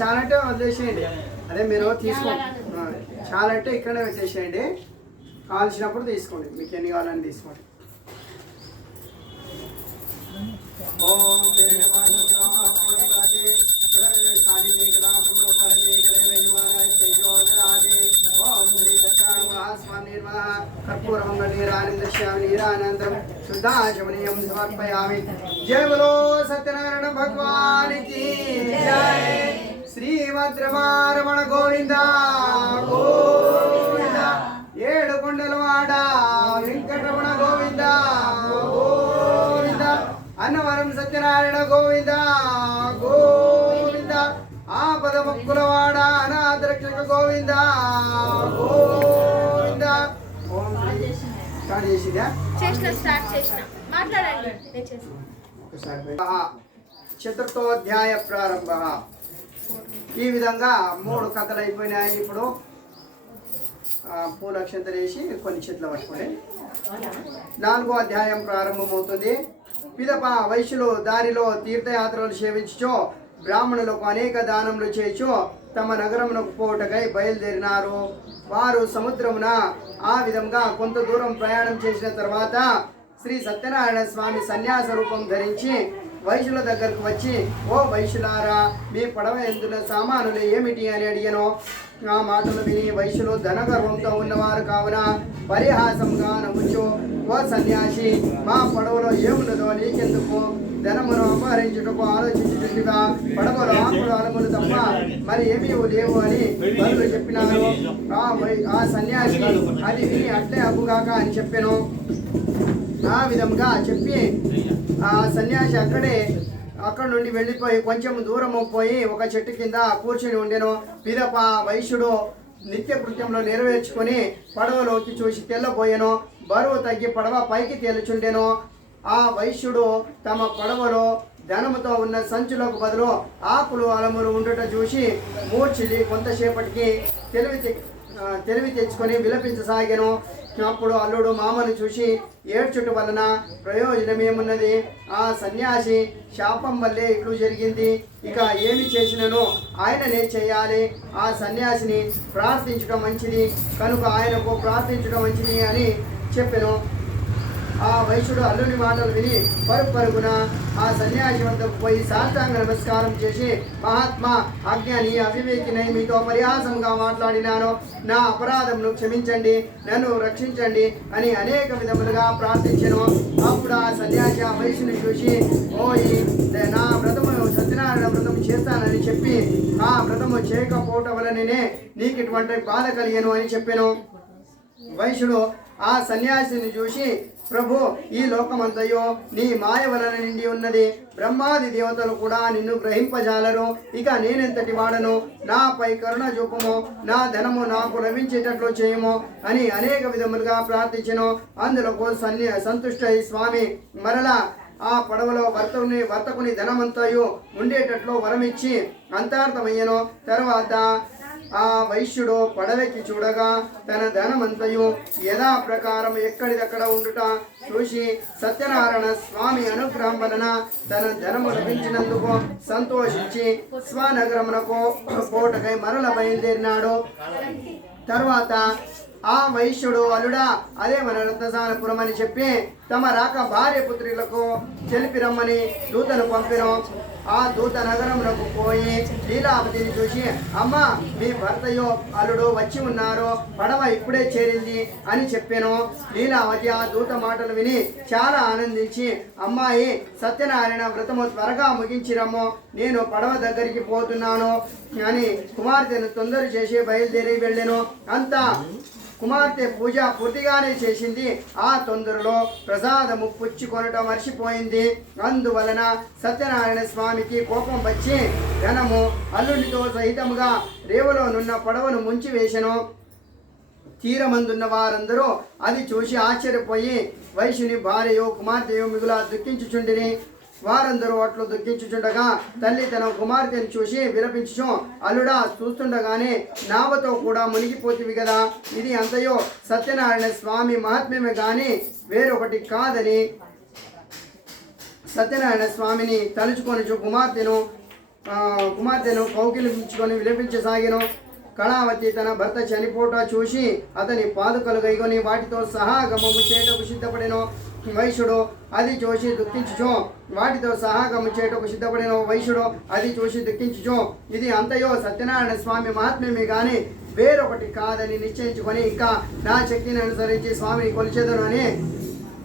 చాలా అంటే వదిలేసేయండి. అదే మీరు తీసుకోండి, చాలా అంటే ఇక్కడే పెట్టేసేయండి, కావాల్సినప్పుడు తీసుకోండి, మీకు ఎన్ని కావాలని తీసుకోండి. ఓం శుద్ధాచమనీయం సమర్పయామి. జయ బలో సత్యనారాయణ భగవానికి జయ. శ్రీమద్ రమారమణ గోవింద గోవింద. ఏడు కొండలవాడ వెంకటరమణ గోవింద గోవింద. అన్నవరం సత్యనారాయణ గోవింద గోవింద. ఆపద ముక్కులవాడ అనాథరక్షక గోవింద గోవింద. ఓం స్టార్ట్ చేసిదా? చతుర్థోధ్యాయ ప్రారంభ. ఈ విధంగా 3 కథలు అయిపోయినాయి. ఇప్పుడు పూల అక్షంతలు వేసి కొన్ని చెట్లు పట్టుకొని 4వ అధ్యాయం ప్రారంభమవుతుంది. పిదప వైశ్యులు దారిలో తీర్థయాత్రలు సేవించుచో బ్రాహ్మణులకు అనేక దానములు చేచో తమ నగరమునకు పోటకై బయలుదేరినారు. వారు సముద్రమున ఆ విధంగా కొంత దూరం ప్రయాణం చేసిన తర్వాత శ్రీ సత్యనారాయణ స్వామి సన్యాస రూపం ధరించి వైశ్యుల దగ్గరకు వచ్చి, ఓ వైశ్యులారా, మీ పడవ ఎందున సామానులు ఏమిటి అని అడిగాను. ఆ మాటలు విని వైశ్యులు ధనగర్వంతో ఉన్నవారు కావున పరిహాసంగా నవ్వుచు, ఓ సన్యాసి, మా పడవలో ఏమున్నదో నీకెందుకు? ధనమును అపహరించుటకు ఆలోచించుచుండగా పడవలో ఆకులు అలములు తప్ప మరి ఏమీ లేవు అని బదులు చెప్పినారు. ఆ సన్యాసి అది విని అట్లే అబ్బుగాక అని చెప్పాను. ఆ విధంగా చెప్పి ఆ సన్యాసి అక్కడ నుండి వెళ్ళిపోయి కొంచెం దూరం పోయి ఒక చెట్టు కింద కూర్చొని ఉండెను. పిదప వైశ్యుడు నిత్య కృత్యంలో నెరవేర్చుకొని పడవలోకి చూసి తెల్లబోయెను. బరువు తగ్గి పడవ పైకి తేలుచుండెను. ఆ వైశ్యుడు తమ పడవలో ధనముతో ఉన్న సంచులకు బదులు ఆకులు అలములు ఉండుట చూసి మూర్చిలి కొంతసేపటికి తెలివి తెచ్చుకొని విలపించసాగాను. అప్పుడు అల్లుడు మామను చూసి ఏడ్చుట వలన ప్రయోజనమేమున్నది? ఆ సన్యాసి శాపం వల్లే ఇట్లు జరిగింది, ఇక ఏమి చేసినను ఆయననే చేయాలి. ఆ సన్యాసిని ప్రార్థించడం మంచిది కనుక ఆయనకు ప్రార్థించడం మంచిది అని చెప్పెను. ఆ వైశ్యుడు అల్లుని మాటలు విని పరుగున ఆ సన్యాసి వద్దకు పోయి సాష్టాంగ నమస్కారం చేసి, మహాత్మా అజ్ఞాని అవివేకినై మీతో పరిహాసంగా మాట్లాడినాను, నా అపరాధమును క్షమించండి, నన్ను రక్షించండి అని అనేక విధములుగా ప్రార్థించెను. అప్పుడు ఆ సన్యాసి ఆ వైశ్యుని చూసి, ఓయి నా వ్రతము సత్యనారాయణ వ్రతము చేస్తానని చెప్పి ఆ వ్రతము చేయకపోవటం వలననే నీకు ఇటువంటి బాధ కలిగను అని చెప్పాను. వైశ్యుడు ఆ సన్యాసిని చూసి, ప్రభు, ఈ లోకమంతయో నీ మాయ వలన నిండి ఉన్నది, బ్రహ్మాది దేవతలు కూడా నిన్ను గ్రహింపజాలరు, ఇక నేనెంతటి వాడను, నాపై కరుణ చూపుము, నా ధనము నాకు లభించేటట్లు చేయము అని అనేక విధములుగా ప్రార్థించెను. అందులో సంతుష్టై స్వామి మరలా ఆ పడవలో వర్తకుని ధనమంతయు ఉండేటట్లు వరమిచ్చి అంతార్థమయ్యను. తర్వాత ఆ వైశ్యుడు పడవెక్కి చూడగా తన ధనమంతయు యథా ప్రకారం ఎక్కడిదక్కడ ఉండుట చూసి సత్యనారాయణ స్వామి అనుగ్రహం వలన తన ధనము లభించినందుకు సంతోషించి స్వనగరమునకు పోటకై మరల బయలుదేరినాడు. తర్వాత ఆ వైశ్యుడు, అల్లుడా, అదే మన రత్నసానపురం అని చెప్పి తమ రాక భార్య పుత్రులకు తెలిపి రమ్మని దూతను పంపిను. ఆ దూత నగరంలోకి పోయి లీలావతిని చూసి, అమ్మ, మీ భర్తయో అల్లుడు వచ్చి ఉన్నారు, పడవ ఇప్పుడే చేరింది అని చెప్పాను. లీలావతి ఆ దూత మాటలు విని చాలా ఆనందించి, అమ్మాయి, సత్యనారాయణ వ్రతము త్వరగా ముగించిరమ్మో, నేను పడవ దగ్గరికి పోతున్నాను అని కుమార్తెను తొందర చేసి బయలుదేరి వెళ్ళాను. అంతా కుమార్తె పూజ పూర్తిగానే చేసింది. ఆ తొందరలో ప్రసాదము పుచ్చుకొనటం మర్చిపోయింది. అందువలన సత్యనారాయణ స్వామికి కోపం వచ్చి ధనము అల్లుడితో సహితముగా రేవులోనున్న పడవను ముంచివేసెను. తీరమందున్న వారందరూ అది చూసి ఆశ్చర్యపోయి వైశ్యుని భార్యయో కుమార్తెయో మిగులా దుఃఖించుచుండిరి. వారందరూ అట్లు దుఃఖించుచుండగా తల్లి తన కుమార్తెను చూసి విలపించుచు, అల్లుడా, చూస్తుండగానే నావతో కూడా మునిగిపోతివి కదా, ఇది అంతయో సత్యనారాయణ స్వామి మహాత్మ్యమే గాని వేరొకటి కాదని సత్యనారాయణ స్వామిని తలుచుకొని కుమార్తెను కౌగిలించుకొని విలపించసాగిను. కళావతి తన భర్త చనిపోట చూసి అతని పాదుకలు గైకొని వాటితో సహా గమము చేయటకు సిద్ధపడెను. వైశ్యుడు అది చూసి దుఃఖించుచు వాటితో సహాగము చేయటకు సిద్ధపడిన వైశ్యుడు అది చూసి దుఃఖించుచు, ఇది అంతయో సత్యనారాయణ స్వామి మహాత్మ్యమే గాని వేరొకటి కాదని నిశ్చయించుకొని, ఇంకా నా శక్తిని అనుసరించి స్వామిని కొలిచేదను అని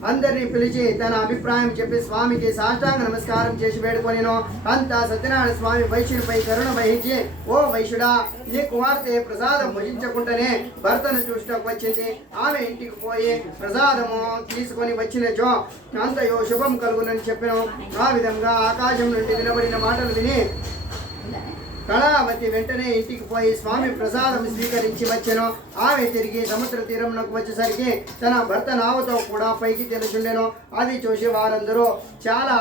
అందరినీ పిలిచి తన అభిప్రాయం చెప్పి స్వామికి సాష్టాంగ నమస్కారం చేసి వేడుకొనిను. అంతా సత్యనారాయణ స్వామి వైశ్యుడిపై కరుణ వహించి, ఓ వైశ్యుడా, నీ కుమార్తె ప్రసాదం భుజించకుండానే భర్తను చూడటకు వచ్చింది, ఆమె ఇంటికి పోయి ప్రసాదము తీసుకొని వచ్చినచో అంతయో శుభం కలుగునని చెప్పాను. ఆ విధంగా ఆకాశం నుండి వినబడిన మాటలు విని కళావతి వెంటనే ఇంటికి పోయి స్వామి ప్రసాదం స్వీకరించి వచ్చెను. ఆమె తిరిగి సముద్ర తీరంలోకి వచ్చేసరికి తన భర్త నావతో కూడా పైకి తెలుచుండెను. అది చూసి వారందరూ చాలా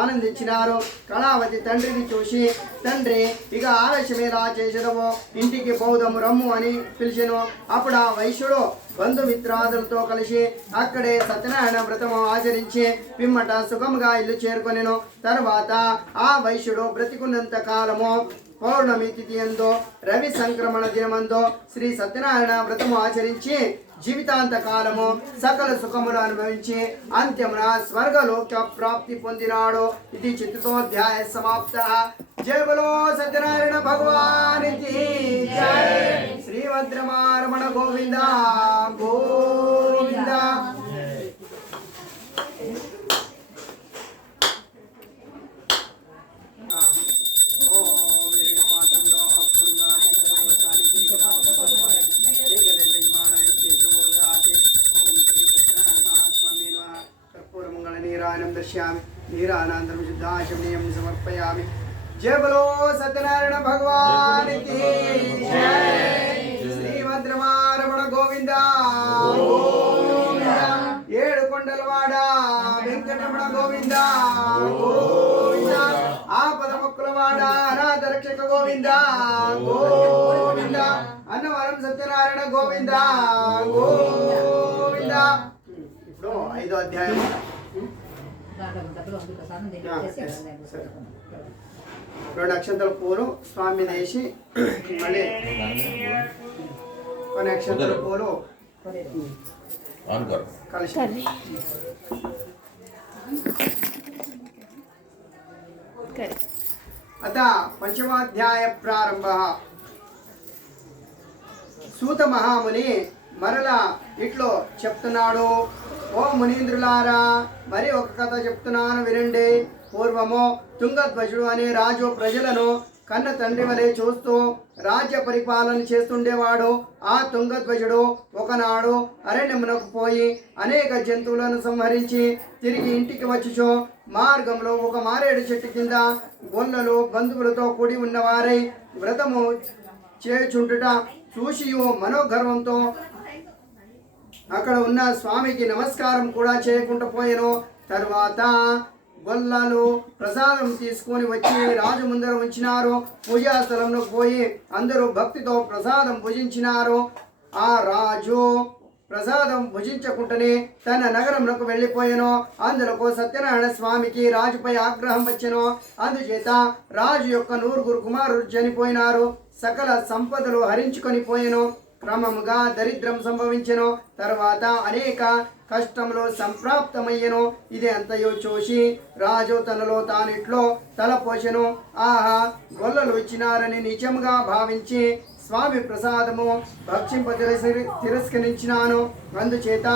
ఆనందించినారు. కళావతి తండ్రిని చూసి, తండ్రి, ఇక ఆలస్యమేలా చేసేదవో, ఇంటికి పోదాము రమ్ము అని పిలిచెను. అప్పుడు ఆ వైశ్యుడు బంధుమిత్రాదులతో కలిసి అక్కడే సత్యనారాయణ వ్రతము ఆచరించి పిమ్మట సుఖముగా ఇల్లు చేరుకొనెను. తర్వాత ఆ వైశ్యుడు బ్రతికున్నంత కాలము పౌర్ణమి తిథి ఎందో రవి సంక్రమణ దినమందో శ్రీ సత్యనారాయణ వ్రతము ఆచరించి జీవితాంత కాలము సకల సుఖములు అనుభవించి అంత్యమున స్వర్గలోక ప్రాప్తి పొందినాడు. ఇది చిత్తోధ్యాయ సమాప్త. జయ బలో సత్యనారాయణ భగవానికి జయ. శ్రీభద్రమారమణ గోవింద గోవింద. नीरानंदरम शुद्धाशमनीयम समर्पयामि. जय बोलो सत्यनारायण भगवान की जय. श्रीभद्रमारमण गोविंद गोविंद. ఏడు కొండలవాడ వెంకటరమణ గోవింద గోవింద. ఆపద మొక్కులవాడ అనాథ రక్షక గోవింద గోవింద. అన్నవరం సత్యనారాయణ గోవింద గోవింద. ఇప్పుడు 5వ అధ్యాయం. రెండు అక్షంతల పూలు స్వామి వేసి మళ్ళీ కొన్ని అక్షంతల పూలు ऑन कर कलश अतः पंचमाध्याय प्रारंभ सूत महामुनि మరలా ఇట్లో చెప్తున్నాడు. ఓ మునీంద్రులారా, మరి ఒక కథ చెప్తున్నాను వినండి. పూర్వము తుంగధ్వజుడు అనే రాజు ప్రజలను కన్న తండ్రి వలె చూస్తూ రాజ్య పరిపాలన చేస్తుండేవాడు. ఆ తుంగధ్వజుడు ఒకనాడు అరణ్యమునకు పోయి అనేక జంతువులను సంహరించి తిరిగి ఇంటికి వచ్చుచో మార్గంలో ఒక మారేడు చెట్టు కింద గొల్లలు బంధువులతో కూడి ఉన్నవారై వ్రతము చేయుచుండుట చూసియు మనోగర్వంతో అక్కడ ఉన్న స్వామికి నమస్కారం కూడా చేయకుండా పోయాను. తర్వాత గొల్లలు ప్రసాదం తీసుకొని వచ్చి రాజు ముందర ఉంచినారు. పూజా స్థలంలో పోయి అందరూ భక్తితో ప్రసాదం భుజించినారు. ఆ రాజు ప్రసాదం భుజించకుండానే తన నగరంలోకి వెళ్ళిపోయాను. అందులో సత్యనారాయణ స్వామికి రాజుపై ఆగ్రహం వచ్చెను. అందుచేత రాజు యొక్క 9 కుమారులు చనిపోయినారు. సకల సంపదలు హరించుకొని పోయెను. క్రమముగా దరిద్రం సంభవించెను. తర్వాత అనేక కష్టములు సంప్రాప్తమయ్యెను. ఇది అంతయో చూసి రాజు తనలో తానిట్లో తలపోసెను. ఆహా, గొల్లలు ఇచ్చినారని నిజముగా భావించి స్వామి ప్రసాదము భక్షింప తిరస్కరించినాను. అందుచేత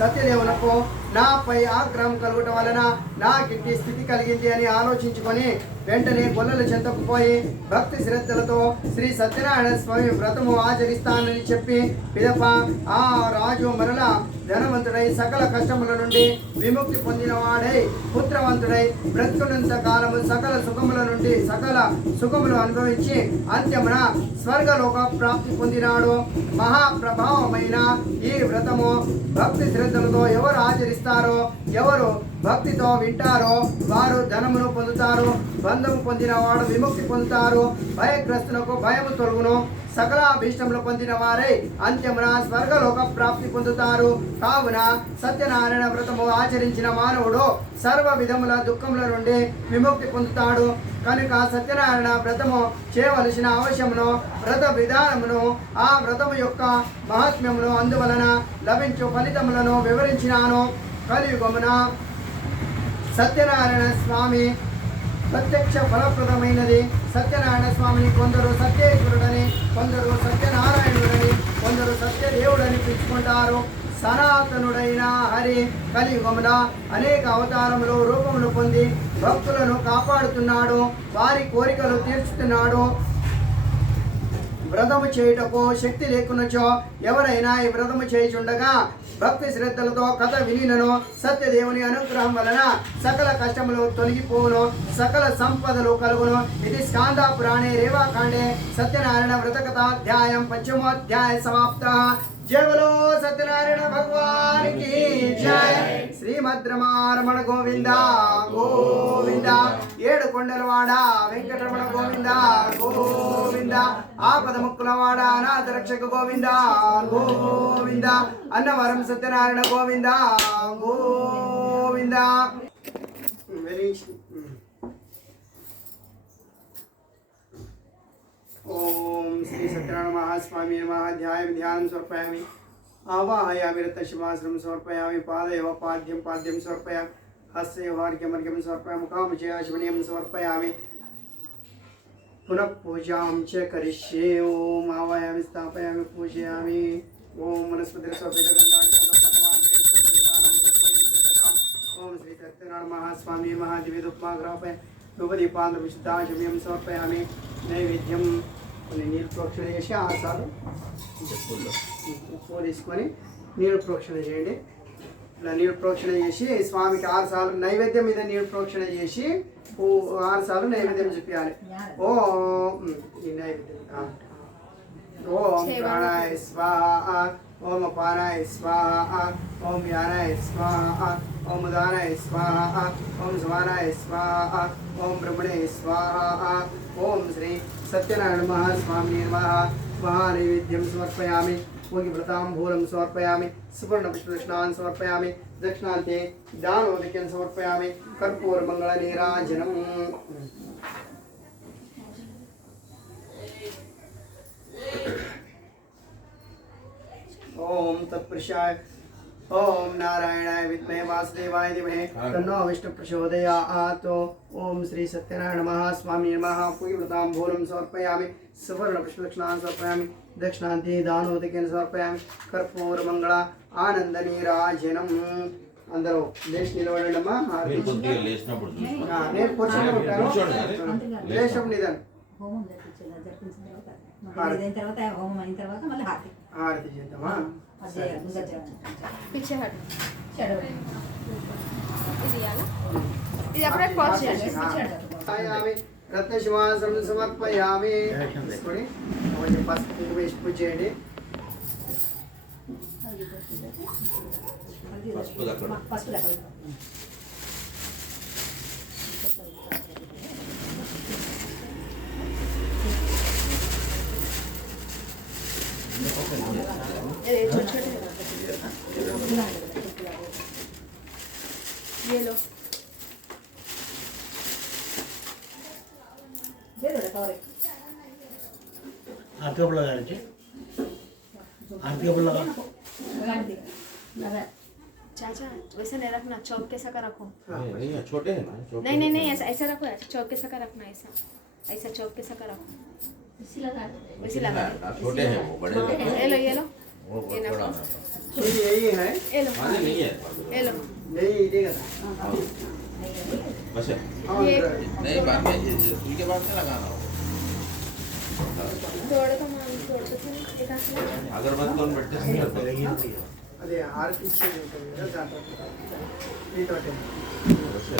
సత్యదేవునకు నాపై ఆగ్రహం కలుగుట వలన నాకింటి స్థితి కలిగింది అని ఆలోచించుకొని వెంటనే గొల్లల చెంతకు పోయి భక్తి శ్రద్ధలతో శ్రీ సత్యనారాయణ స్వామి వ్రతము ఆచరిస్తానని చెప్పి పిదప ఆ రాజు మరల ధనవంతుడై సకల కష్టముల నుండి విముక్తి పొందినవాడై పుత్రవంతుడై బ్రతుకున్నంత కాలము సకల సుఖములు అనుభవించి అంత్యమున స్వర్గలోక ప్రాప్తి పొందినాడు. మహాప్రభావమైన ఈ వ్రతము భక్తి శ్రద్ధలతో ఎవరు ఆచరిస్తారో, ఎవరు భక్తితో వింటారో వారు ధనమును పొందుతారు. బంధము పొందిన వాడు విముక్తి పొందుతారు. భయగ్రస్తులకు భయము తొలగును. సకల అభీష్టములు పొందిన వారై అంత్యమున స్వర్గలోక ప్రాప్తి పొందుతారు. కావున సత్యనారాయణ వ్రతము ఆచరించిన మానవుడు సర్వ విధముల దుఃఖముల నుండి విముక్తి పొందుతాడు. కనుక సత్యనారాయణ వ్రతము చేయవలసిన అవశ్యమును, వ్రత విధానమును, ఆ వ్రతము యొక్క మహాత్మ్యమును, అందువలన లభించు ఫలితములను వివరించినాను. కలియుగమున సత్యనారాయణ స్వామి ప్రత్యక్ష ఫలప్రదమైనది. సత్యనారాయణ స్వామిని కొందరు సత్యేశ్వరుడని, కొందరు సత్యనారాయణుడని, కొందరు సత్యదేవుడని పిలుచుకుంటారు. సనాతనుడైన హరి కలియుగమున అనేక అవతారములు రూపములు పొంది భక్తులను కాపాడుతున్నాడు. వారి కోరికలు తీర్చుతున్నాడు. వ్రతము చేయుటకు శక్తి లేకున్నచో ఎవరైనా ఈ వ్రతము చేయుచుండగా భక్తి శ్రద్ధలతో కథ వినినను సత్యదేవుని అనుగ్రహం వలన సకల కష్టములు తొలగిపోవును, సకల సంపదలు కలుగును. ఇది స్కాంద పురాణే రేవాకాండే సత్యనారాయణ వ్రత కథాధ్యాయం 5వ సమాప్త. जय बोलो सत्यनारायण भगवान की जय. श्रीमद् रमारमण गोविंदा गोविंदा. ఏడు కొండలవాడ వెంకటరమణ గోవింద గోవింద. ఆపద ముక్కులవాడ అనాథ రక్షక గోవింద గోవింద. అన్నవరం సత్యనారాయణ గోవింద గోవింద. ओम श्री सत्यनारायण महास्वामी नमः. ध्यानं समर्पयामि. आवाहयामि रत्नशिवाश्रम समर्पयामि. पादयोः पाद्यं समर्पयामि. हस्तयोः अर्घ्यमर्घ्यं समर्पयामि. मुखामचयाशमनीयं समर्पयामि. पुनः पूजां च करिष्ये. ओम आवाहयामि, स्थापयामि, पूजयामि. ओम ओम श्री सत्यनारायण महास्वामी महादिव्यदुपमाग्रापय ధూపదీపాంధ్ర విశుద్ధాశమయం సమర్పయామి. నైవేద్యం కొన్ని నీళ్ళు ప్రోక్షణ చేసి 6 సార్లు ఉప్పు తీసుకొని నీళ్ళు ప్రోక్షణ చేయండి. ఇలా నీళ్ళు ప్రోక్షణ చేసి స్వామికి 6 సార్లు నైవేద్యం మీద నీళ్ళు ప్రోక్షణ చేసి 6 సార్లు నైవేద్యం చూపించాలి. ఓం ఈ నైవేద్యం ఓం ప్రాణాయ స్వాహ, ఓం అపానాయ స్వాహ, ఓం యానాయ స్వాహ, ఓం ఉదానాయ స్వాహ, ఓం సమానాయ స్వాహ, ఓం బ్రహ్మణే స్వాహ. ఓం శ్రీ సత్యనారాయణ మహాస్వామి నమః. మహానైవేద్యం సమర్పయామి. భోగివ్రతాంబూలం సమర్పయామి. సువర్ణపుష్పదక్షిణాన్ సమర్పయామి. దక్షిణాంతే దానోదక్యం సమర్పయామి. కర్పూరమంగళనీరాజనం. ओम तत्पुरुषाय ओम नारायणाय विद्महे वासुदेवाय धीमहि तन्नो विष्णु प्रचोदयात्। ओम श्री सत्यनारायण नमः स्वामी नमः। पूर्वताम्बूलं समर्पयामि, सुवर्णपुष्पदक्षिणां समर्पयामि, दक्षिणान्ते दानोदकेन समर्पयामि, कर्पूरमङ्गला आनन्दनीराजनम्। అందరూ లేచి నిలబడండమ్మా. మీరు కొద్దిగా లేచినప్పుడు చూసుకో. నేను కూర్చొని ఉంటాను. లేచినప్పుడు నిదానం. హోమం జరిపించిన తర్వాత హోమం అయిన తర్వాత మళ్ళీ హారతి హారతి చేద్దామా. पीछे हट చెడవ ఇది అప్పుడే పాజ్ చేయాలి సమర్పయామి, రత్నశివాసనం సమర్పయామి. తీసుకొని కొంచెం పసుపు వేసి పూజ చేయండి. పసుపు దక్కడ. పసుపు దక్కడ ये लो आरती कपड़ा लगा लीजिए। आरती कपड़ा लगा। चाचा वैसे नहीं रखना, चौक कैसा का रखो। नहीं छोटे हैं ना, छोटे नहीं नहीं नहीं ऐसा ऐसा रखो, ऐसा चौक कैसा का रखना, ऐसा ऐसा चौक कैसा का रखो, इसी लगा दो। वैसे लगा दो। छोटे हैं वो, बड़े छोटे हैं। ये लो ये लो वो ये ना थोड़ा यही है, ये लो पानी नहीं है ये लो यही इधे का था. बस है। ये नहीं बाद में उनके बाद में लगाना होगा। थोड़ा तो मान थोड़ा तो एक हाथ लगा अगरबत्ती कौन बैठते हैं सिर पर? అదే హారతి ఇచ్చేది ఉంటుంది కదా దాంట్లో. ఈ తోటే. बस है।